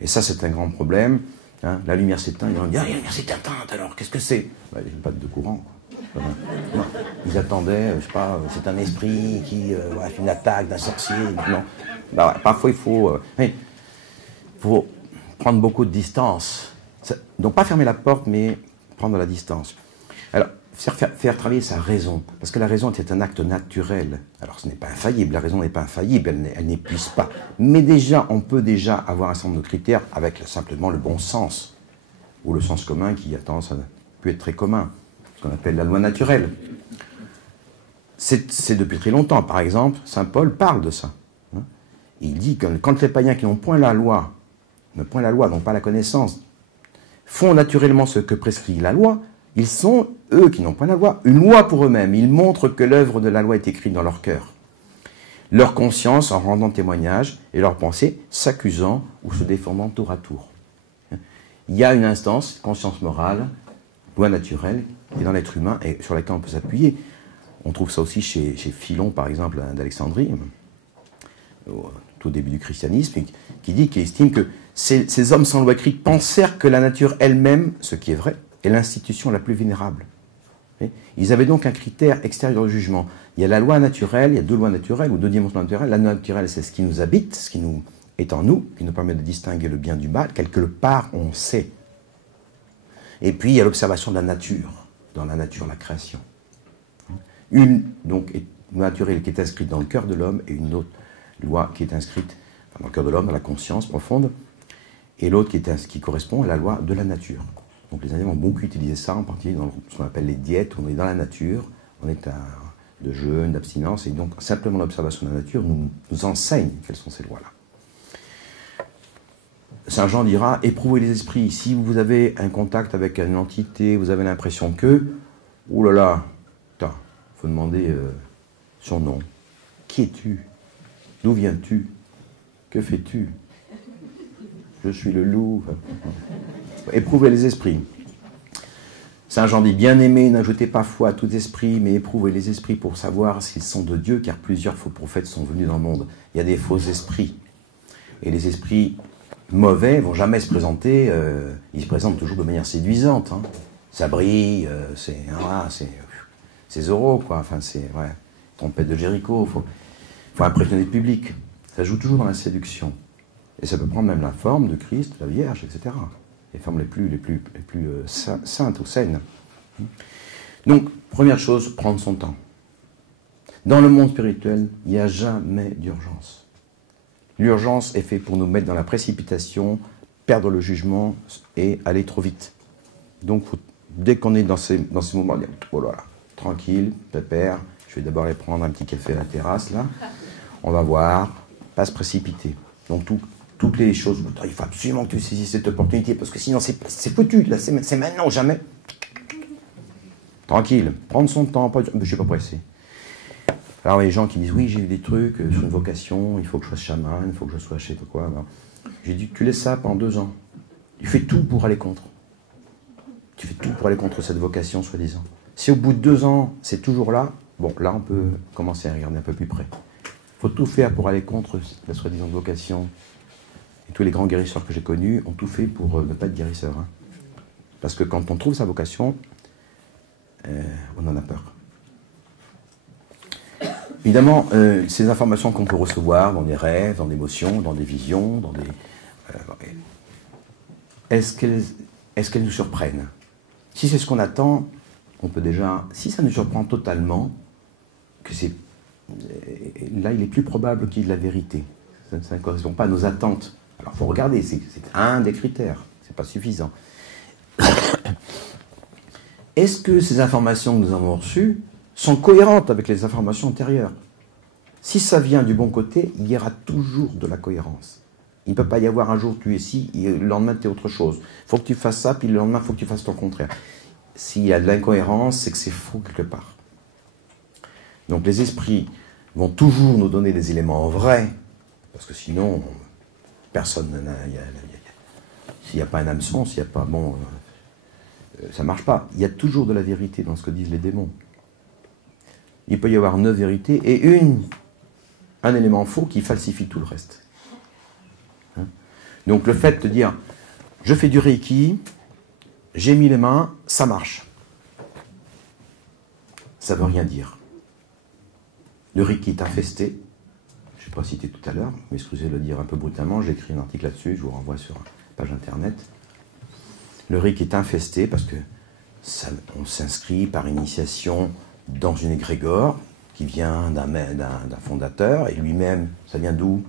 Et ça, c'est un grand problème. Hein, la lumière s'éteint, ils vont dire « Ah, la lumière s'est éteinte, alors qu'est-ce que c'est ?» Ben, il n'y a pas de courant. Non, ils attendaient, je sais pas, c'est un esprit qui fait une attaque d'un sorcier. Non. Ben, parfois, il faut prendre beaucoup de distance. Donc, pas fermer la porte, mais prendre la distance. Alors, faire travailler sa raison, parce que la raison est un acte naturel. Alors, ce n'est pas infaillible, la raison n'est pas infaillible, elle n'épuise pas. Mais déjà, on peut déjà avoir un certain nombre de critères avec simplement le bon sens, ou le sens commun qui a tendance à peut être très commun, ce qu'on appelle la loi naturelle. C'est depuis très longtemps. Par exemple, saint Paul parle de ça. Hein. Il dit que quand les païens qui n'ont point la loi, n'ont pas la connaissance, font naturellement ce que prescrit la loi, ils sont, eux qui n'ont point la loi, une loi pour eux-mêmes. Ils montrent que l'œuvre de la loi est écrite dans leur cœur. Leur conscience en rendant témoignage et leur pensée s'accusant ou se défendant tour à tour. Il y a une instance, conscience morale, loi naturelle, qui est dans l'être humain et sur laquelle on peut s'appuyer. On trouve ça aussi chez Philon, par exemple, d'Alexandrie, au tout début du christianisme, qui estime que ces hommes sans loi écrite pensèrent que la nature elle-même, ce qui est vrai, est l'institution la plus vénérable. Ils avaient donc un critère extérieur au jugement. Il y a la loi naturelle, il y a deux lois naturelles, ou deux dimensions naturelles. La loi naturelle, c'est ce qui nous habite, ce qui nous est en nous, qui nous permet de distinguer le bien du mal, quelque part on sait. Et puis il y a l'observation de la nature, dans la nature, la création. Une, donc, naturelle qui est inscrite dans le cœur de l'homme, et une autre loi qui est inscrite dans le cœur de l'homme, dans la conscience profonde, et l'autre qui correspond à la loi de la nature. Donc les Indiens ont beaucoup utilisé ça, en particulier dans ce qu'on appelle les diètes, où on est dans la nature, on est de jeûne, d'abstinence, et donc simplement l'observation de la nature nous enseigne quelles sont ces lois-là. Saint Jean dira, éprouvez les esprits. Si vous avez un contact avec une entité, vous avez l'impression que, oh là là, il faut demander son nom. Qui es-tu? D'où viens-tu? Que fais-tu? Je suis le loup. Éprouvez les esprits. Saint Jean dit, bien-aimés, n'ajoutez pas foi à tout esprit, mais éprouvez les esprits pour savoir s'ils sont de Dieu, car plusieurs faux prophètes sont venus dans le monde. Il y a des faux esprits. Et les esprits mauvais ne vont jamais se présenter, ils se présentent toujours de manière séduisante. Hein. Ça brille, c'est Zorro, quoi. Enfin, c'est, ouais, trompette de Jéricho, faut impressionner le public. Ça joue toujours dans la séduction. Et ça peut prendre même la forme de Christ, la Vierge, etc. Les formes les plus saintes ou saines. Donc, première chose, prendre son temps. Dans le monde spirituel, il n'y a jamais d'urgence. L'urgence est faite pour nous mettre dans la précipitation, perdre le jugement et aller trop vite. Donc, dès qu'on est dans ces moments, on dit, oh là là, tranquille, pépère, je vais d'abord aller prendre un petit café à la terrasse, là. On va voir, pas se précipiter. Donc, toutes les choses, il faut absolument que tu saisisses cette opportunité, parce que sinon, c'est foutu, là, c'est maintenant ou jamais. Tranquille, prendre son temps, je ne suis pas pressé. Alors, il y a des gens qui disent, oui, j'ai eu des trucs sur une vocation, il faut que je sois chaman, il faut que je sois je sais pas quoi. J'ai dit, tu laisses ça pendant 2 ans. Tu fais tout pour aller contre. Tu fais tout pour aller contre cette vocation, soi-disant. Si au bout de 2 ans, c'est toujours là, bon, là, on peut commencer à regarder un peu plus près. Il faut tout faire pour aller contre la soi-disant vocation. Et tous les grands guérisseurs que j'ai connus ont tout fait pour ne pas être guérisseurs. Hein. Parce que quand on trouve sa vocation, on en a peur. Évidemment, ces informations qu'on peut recevoir dans des rêves, dans des émotions, dans des visions, dans des... est-ce qu'elles nous surprennent? Si c'est ce qu'on attend, on peut déjà... Si ça nous surprend totalement, que c'est... Là, il est plus probable qu'il y ait de la vérité. Ça ne correspond pas à nos attentes. Alors, il faut regarder, c'est un des critères. C'est pas suffisant. Est-ce que ces informations que nous avons reçues sont cohérentes avec les informations antérieures? Si ça vient du bon côté, il y aura toujours de la cohérence. Il ne peut pas y avoir un jour tu es ci, et le lendemain tu es autre chose. Il faut que tu fasses ça, puis le lendemain il faut que tu fasses ton contraire. S'il y a de l'incohérence, c'est que c'est faux quelque part. Donc les esprits vont toujours nous donner des éléments vrais, parce que sinon, personne n'a... S'il n'y a pas un hameçon, s'il n'y a pas... Bon, ça ne marche pas. Il y a toujours de la vérité dans ce que disent les démons. Il peut y avoir 9 vérités et un élément faux qui falsifie tout le reste. Hein? Donc le fait de dire, je fais du Reiki, j'ai mis les mains, ça marche. Ça ne veut rien dire. Le Reiki est infesté. Je n'ai pas cité tout à l'heure, mais excusez de le dire un peu brutalement, j'ai écrit un article là-dessus, je vous renvoie sur une page internet. Le Reiki est infesté parce que on s'inscrit par initiation dans une égrégore qui vient d'un fondateur, et lui-même, ça vient d'où?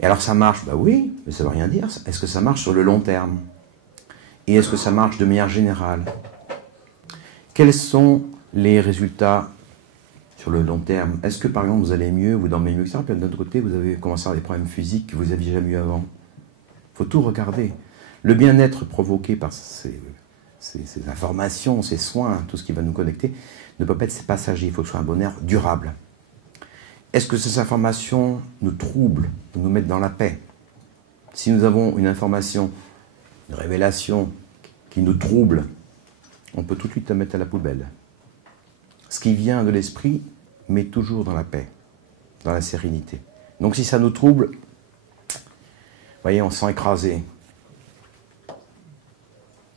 Et alors ça marche? Ben oui, mais ça ne veut rien dire. Est-ce que ça marche sur le long terme? Et est-ce que ça marche de manière générale? Quels sont les résultats sur le long terme? Est-ce que par exemple vous allez mieux, vous dormez mieux que ça, puis d'un autre côté vous avez commencé à avoir des problèmes physiques que vous n'aviez jamais eu avant? Il faut tout regarder. Le bien-être provoqué par ces informations, ces soins, tout ce qui va nous connecter, ne peut pas être passager. Il faut que ce soit un bonheur durable. Est-ce que ces informations nous troublent, nous mettent dans la paix? Si nous avons une information, une révélation qui nous trouble, on peut tout de suite la mettre à la poubelle. Ce qui vient de l'esprit met toujours dans la paix, dans la sérénité. Donc si ça nous trouble, vous voyez, on se sent écrasé.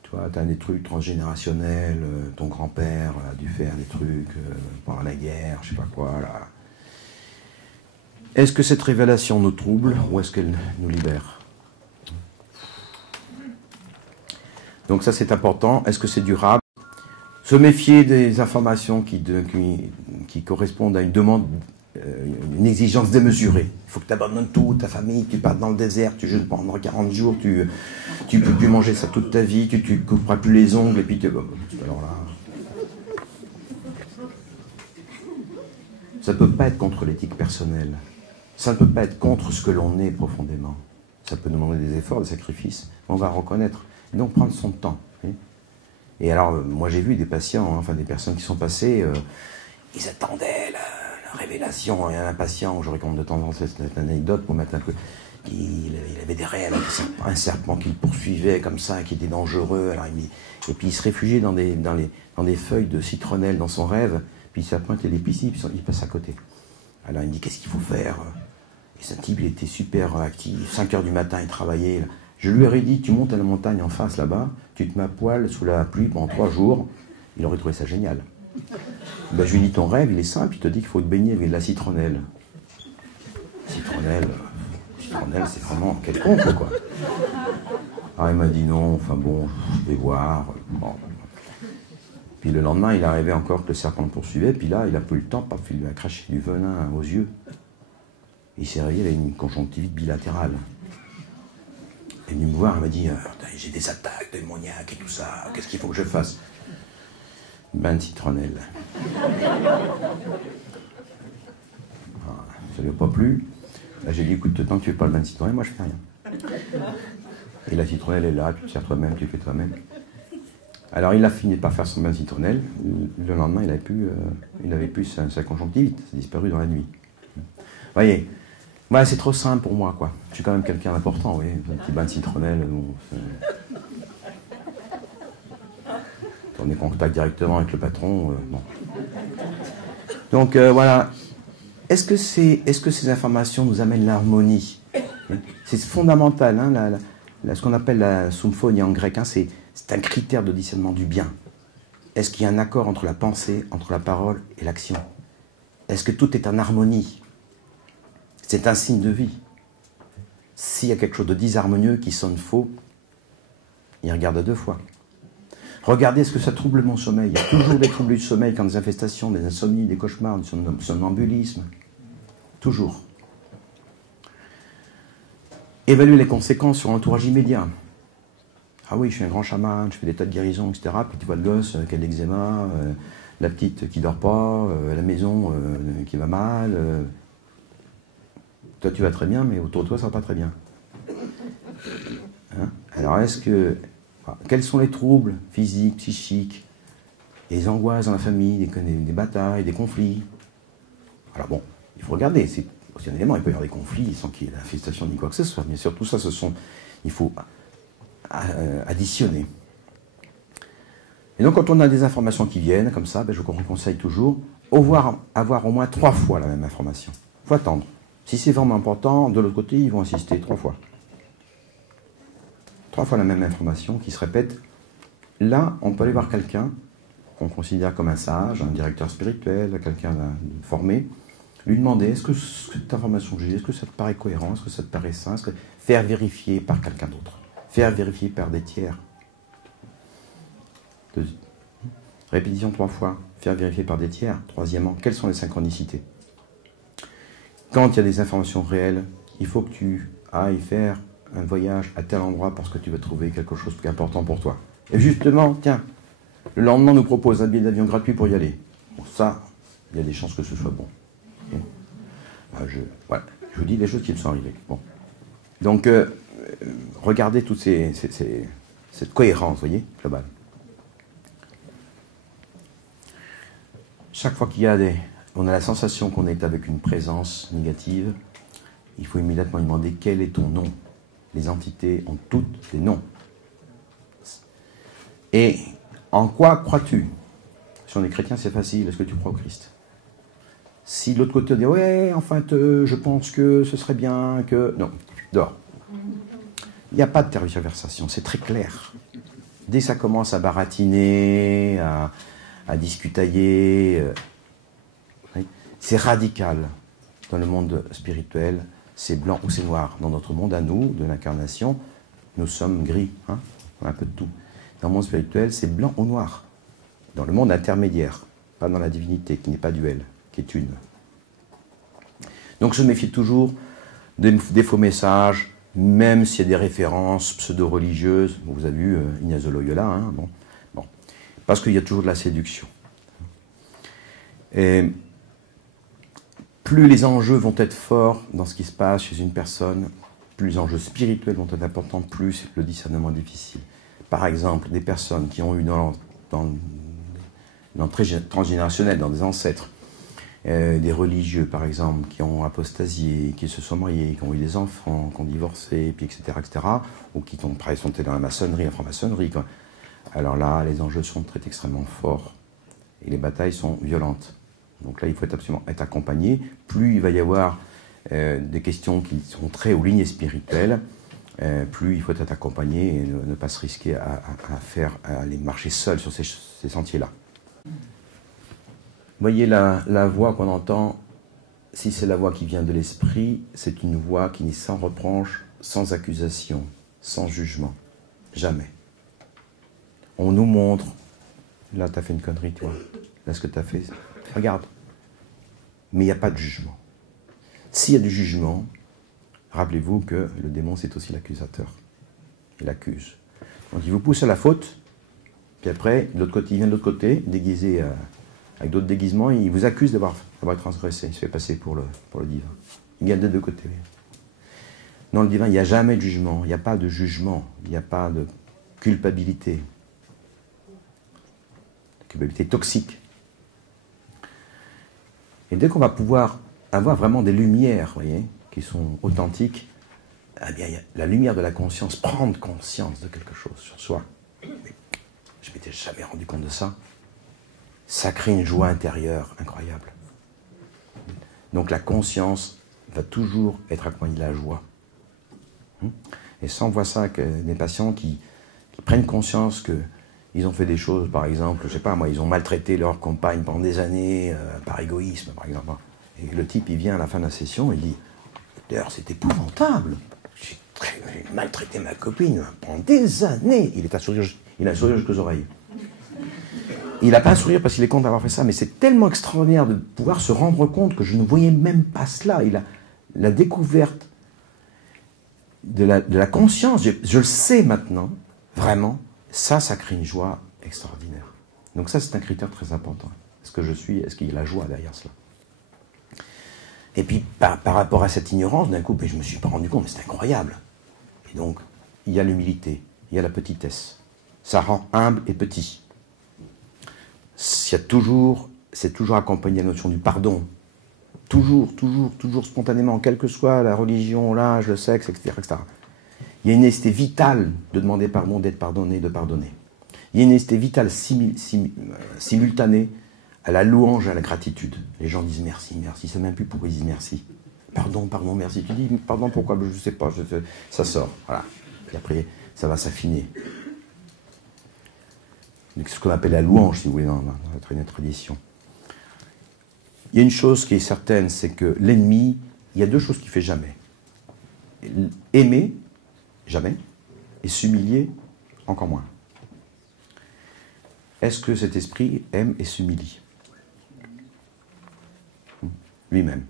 Tu vois, tu as des trucs transgénérationnels, ton grand-père a dû faire des trucs pendant la guerre, je sais pas quoi, là. Est-ce que cette révélation nous trouble ou est-ce qu'elle nous libère? Donc ça c'est important. Est-ce que c'est durable? Se méfier des informations qui correspondent à une demande, une exigence démesurée. Il faut que tu abandonnes tout, ta famille, tu partes dans le désert, tu jeûnes pendant 40 jours, tu ne peux plus manger ça toute ta vie, tu ne couperas plus les ongles, et puis alors là... Ça ne peut pas être contre l'éthique personnelle. Ça ne peut pas être contre ce que l'on est profondément. Ça peut demander des efforts, des sacrifices, mais on va reconnaître. Et donc prendre son temps. Et alors, moi j'ai vu des patients, enfin des personnes qui sont passées, ils attendaient la révélation, et un patient, je raconte de temps en temps cette anecdote pour mettre un peu... Il avait des rêves, un serpent qui le poursuivait comme ça, qui était dangereux, alors et puis il se réfugiait dans des feuilles de citronnelle dans son rêve, puis le serpent était l'épicier, puis il passe à côté. Alors il me dit, qu'est-ce qu'il faut faire? Et ce type, il était super actif, 5 h du matin, il travaillait. Je lui aurais dit, tu montes à la montagne en face là-bas, tu te mets à poil sous la pluie pendant 3 jours, il aurait trouvé ça génial. Ben, je lui ai dit, ton rêve, il est simple, il te dit qu'il faut te baigner avec de la citronnelle. Citronnelle, c'est vraiment quelconque, quoi. Alors il m'a dit non, enfin bon, je vais voir. Bon. Puis le lendemain, il arrivait encore que le serpent le poursuivait, puis là, il a plus le temps, paf, il lui a craché du venin aux yeux. Il s'est réveillé, il a une conjonctivite bilatérale. Il est venu me voir, il m'a dit, j'ai des attaques démoniaques et tout ça, qu'est-ce qu'il faut que je fasse? Bain de citronnelle. Ça ne lui a pas plu. Là, j'ai dit, écoute, tant que tu ne fais pas le bain de citronnelle, moi je fais rien. Et la citronnelle est là, tu te sers toi-même, tu fais toi-même. Alors il a fini par faire son bain de citronnelle. Le lendemain, il avait plus sa conjonctivite. Ça a disparu dans la nuit. Vous voyez, ouais, c'est trop simple pour moi, quoi. Je suis quand même quelqu'un d'important, oui. Un petit bain de citronnelle. Bon, on est en contact directement avec le patron. Bon. Donc voilà. Est-ce que ces informations nous amènent l'harmonie? C'est fondamental, hein, ce qu'on appelle la symphonie en grec, hein, c'est un critère de discernement du bien. Est-ce qu'il y a un accord entre la pensée, entre la parole et l'action? Est-ce que tout est en harmonie? C'est un signe de vie. S'il y a quelque chose de disharmonieux qui sonne faux, il regarde à deux fois. Regardez, est-ce que ça trouble mon sommeil? Il y a toujours des troubles du sommeil, quand des infestations, des insomnies, des cauchemars, du somnambulisme. Toujours. Évaluer les conséquences sur l'entourage immédiat. Ah oui, je suis un grand chaman, je fais des tas de guérisons, etc. Puis tu vois le gosse qui a de l'eczéma, la petite qui dort pas, la maison qui va mal. Toi, tu vas très bien, mais autour de toi, ça va pas très bien. Hein? Alors, quels sont les troubles physiques, psychiques, les angoisses dans la famille, des batailles, des conflits? Alors bon, il faut regarder. C'est aussi un élément, il peut y avoir des conflits sans qu'il y ait d'infestation ni quoi que ce soit. Bien sûr, tout ça, il faut additionner. Et donc, quand on a des informations qui viennent, comme ça, je vous conseille toujours, avoir au moins 3 fois la même information. Il faut attendre. Si c'est vraiment important, de l'autre côté, ils vont insister 3 fois. 3 fois la même information qui se répète. Là, on peut aller voir quelqu'un qu'on considère comme un sage, un directeur spirituel, quelqu'un de formé, lui demander, est-ce que cette information que j'ai, est-ce que ça te paraît cohérent, est-ce que ça te paraît sain, faire vérifier par quelqu'un d'autre, faire vérifier par des tiers. Répétition 3 fois, faire vérifier par des tiers. Troisièmement, quelles sont les synchronicités? Quand il y a des informations réelles, il faut que tu ailles faire un voyage à tel endroit parce que tu vas trouver quelque chose qui est important pour toi. Et justement, tiens, le lendemain, on nous propose un billet d'avion gratuit pour y aller. Bon, ça, il y a des chances que ce soit bon. Okay. Je vous dis les choses qui me sont arrivées. Bon. Donc, regardez toute cette cohérence, vous voyez, globale. Chaque fois on a la sensation qu'on est avec une présence négative, il faut immédiatement lui demander quel est ton nom. Les entités ont toutes des noms. Et en quoi crois-tu? Si on est chrétien, c'est facile. Est-ce que tu crois au Christ? Si de l'autre côté on dit ouais, enfin, je pense que ce serait bien que... Non, dehors. Il n'y a pas de tergiversation, c'est très clair. Dès que ça commence à baratiner, à discutailler, c'est radical. Dans le monde spirituel, c'est blanc ou c'est noir. Dans notre monde à nous, de l'incarnation, nous sommes gris. Hein, on a un peu de tout. Dans le monde spirituel, c'est blanc ou noir. Dans le monde intermédiaire, pas dans la divinité, qui n'est pas duel, qui est une. Donc je me méfie toujours des faux messages, même s'il y a des références pseudo-religieuses. Vous avez vu Ignace de Loyola, hein, bon. Parce qu'il y a toujours de la séduction. Et plus les enjeux vont être forts dans ce qui se passe chez une personne, plus les enjeux spirituels vont être importants, plus le discernement est difficile. Par exemple, des personnes qui ont eu dans transgénérationnel, dans des ancêtres, des religieux, par exemple, qui ont apostasié, qui se sont mariés, qui ont eu des enfants, qui ont divorcé, puis etc., ou qui sont dans la maçonnerie, la franc-maçonnerie. Alors là, les enjeux sont extrêmement forts et les batailles sont violentes. Donc là, il faut absolument être accompagné. Plus il va y avoir des questions qui sont très aux lignes spirituelles, plus il faut être accompagné et ne pas se risquer à aller marcher seul sur ces sentiers-là. Vous voyez la voix qu'on entend, si c'est la voix qui vient de l'esprit, c'est une voix qui n'est sans reproche, sans accusation, sans jugement. Jamais. On nous montre, là tu as fait une connerie toi, là ce que tu as fait, regarde. Mais il n'y a pas de jugement. S'il y a du jugement, rappelez-vous que le démon c'est aussi l'accusateur. Il accuse. Donc il vous pousse à la faute, puis après, de l'autre côté, il vient de l'autre côté, déguisé avec d'autres déguisements, et il vous accuse d'avoir transgressé, il se fait passer pour le divin. Il gagne des deux côtés. Dans le divin, il n'y a jamais de jugement, il n'y a pas de jugement, il n'y a pas de culpabilité. Culpabilité toxique. Et dès qu'on va pouvoir avoir vraiment des lumières, vous voyez, qui sont authentiques, eh bien, la lumière de la conscience, prendre conscience de quelque chose sur soi. Je ne m'étais jamais rendu compte de ça. Ça crée une joie intérieure incroyable. Donc la conscience va toujours être accompagnée de la joie. Et ça, on voit ça avec des patients qui prennent conscience qu'ils ont fait des choses, par exemple, je sais pas moi, ils ont maltraité leur compagne pendant des années, par égoïsme, par exemple. Et le type, il vient à la fin de la session, il dit « D'ailleurs, c'est épouvantable. J'ai maltraité ma copine pendant des années. » Il a un sourire jusqu'aux oreilles. Il n'a pas un sourire parce qu'il est content d'avoir fait ça, mais c'est tellement extraordinaire de pouvoir se rendre compte que je ne voyais même pas cela. La découverte de la conscience, je le sais maintenant, vraiment, ça crée une joie extraordinaire. Donc ça, c'est un critère très important. Est-ce que je suis, est-ce qu'il y a la joie derrière cela? Et puis, par rapport à cette ignorance, d'un coup, je ne me suis pas rendu compte, mais c'est incroyable. Et donc, il y a l'humilité, il y a la petitesse. Ça rend humble et petit. C'est toujours accompagné de la notion du pardon. Toujours spontanément, quelle que soit la religion, l'âge, le sexe, etc., etc. Il y a une nécessité vitale de demander pardon, d'être pardonné, de pardonner. Il y a une nécessité vitale simultanée à la louange, à la gratitude. Les gens disent merci, merci. C'est même plus pourquoi ils disent merci. Pardon, merci. Tu dis pardon, pourquoi? Je ne sais pas. Ça sort. Voilà. Et après, ça va s'affiner. C'est ce qu'on appelle la louange, si vous voulez, dans notre tradition. Il y a une chose qui est certaine, c'est que l'ennemi, il y a deux choses qu'il ne fait jamais. Aimer, jamais, et s'humilier, encore moins. Est-ce que cet esprit aime et s'humilie? Lui-même.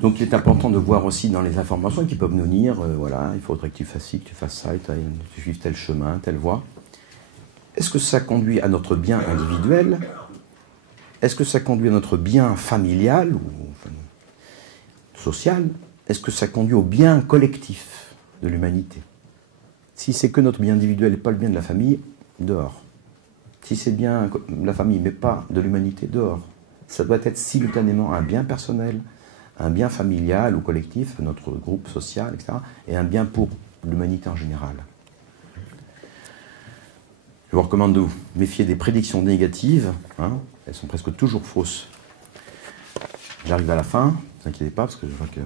Donc il est important de voir aussi dans les informations qui peuvent nous dire, voilà, il faudrait que tu fasses ci, que tu fasses ça, que tu suives tel chemin, telle voie. Est-ce que ça conduit à notre bien individuel? Est-ce que ça conduit à notre bien familial ou social? Est-ce que ça conduit au bien collectif de l'humanité? Si c'est que notre bien individuel et pas le bien de la famille, dehors. Si c'est bien de la famille mais pas de l'humanité, dehors. Ça doit être simultanément un bien personnel, un bien familial ou collectif, notre groupe social, etc., et un bien pour l'humanité en général. Je vous recommande de vous méfier des prédictions négatives, hein, elles sont presque toujours fausses. J'arrive à la fin, ne vous inquiétez pas, parce que je vois que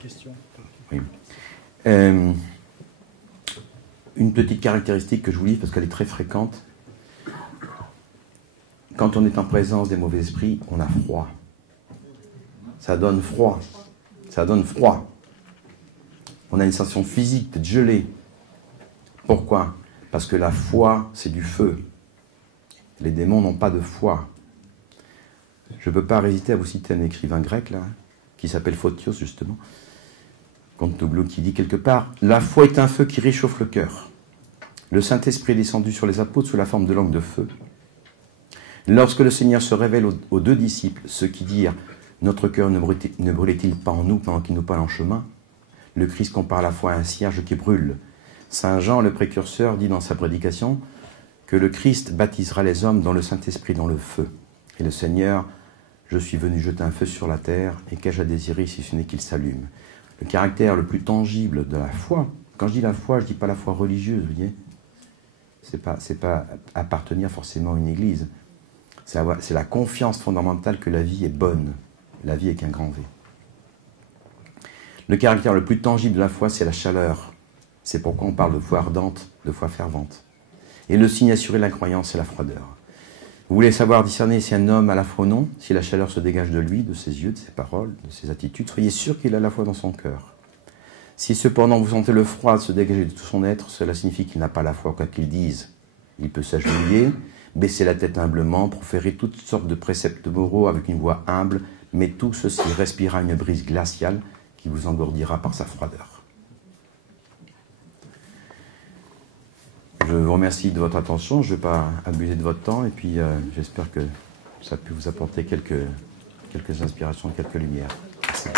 Question. Oui. Une petite caractéristique que je vous lis, parce qu'elle est très fréquente. Quand on est en présence des mauvais esprits, on a froid. Ça donne froid. Ça donne froid. On a une sensation physique d'être gelé. Pourquoi? Parce que la foi, c'est du feu. Les démons n'ont pas de foi. Je ne peux pas résister à vous citer un écrivain grec, là, qui s'appelle Photios, justement, Contoglou, qui dit quelque part, « La foi est un feu qui réchauffe le cœur. Le Saint-Esprit est descendu sur les apôtres sous la forme de langue de feu. Lorsque le Seigneur se révèle aux deux disciples, ceux qui dirent « Notre cœur ne brûlait-il pas en nous pendant qu'il nous parle en chemin ?» Le Christ compare la foi à un cierge qui brûle. Saint Jean, le précurseur, dit dans sa prédication que le Christ baptisera les hommes dans le Saint-Esprit, dans le feu. Et le Seigneur, je suis venu jeter un feu sur la terre, et qu'ai-je à désirer si ce n'est qu'il s'allume. Le caractère le plus tangible de la foi, quand je dis la foi, je ne dis pas la foi religieuse, vous voyez. C'est pas appartenir forcément à une église. C'est la confiance fondamentale que la vie est bonne. La vie avec un grand V. Le caractère le plus tangible de la foi, c'est la chaleur. C'est pourquoi on parle de foi ardente, de foi fervente. Et le signe assuré de l'incroyance, c'est la froideur. Vous voulez savoir discerner si un homme a la foi ou non, si la chaleur se dégage de lui, de ses yeux, de ses paroles, de ses attitudes, soyez sûr qu'il a la foi dans son cœur. Si cependant vous sentez le froid se dégager de tout son être, cela signifie qu'il n'a pas la foi, quoi qu'il dise. Il peut s'agenouiller, baisser la tête humblement, proférer toutes sortes de préceptes moraux avec une voix humble, mais tout ceci respirera une brise glaciale qui vous engourdira par sa froideur. Je vous remercie de votre attention, je ne vais pas abuser de votre temps, et puis j'espère que ça a pu vous apporter quelques inspirations, quelques lumières. Merci.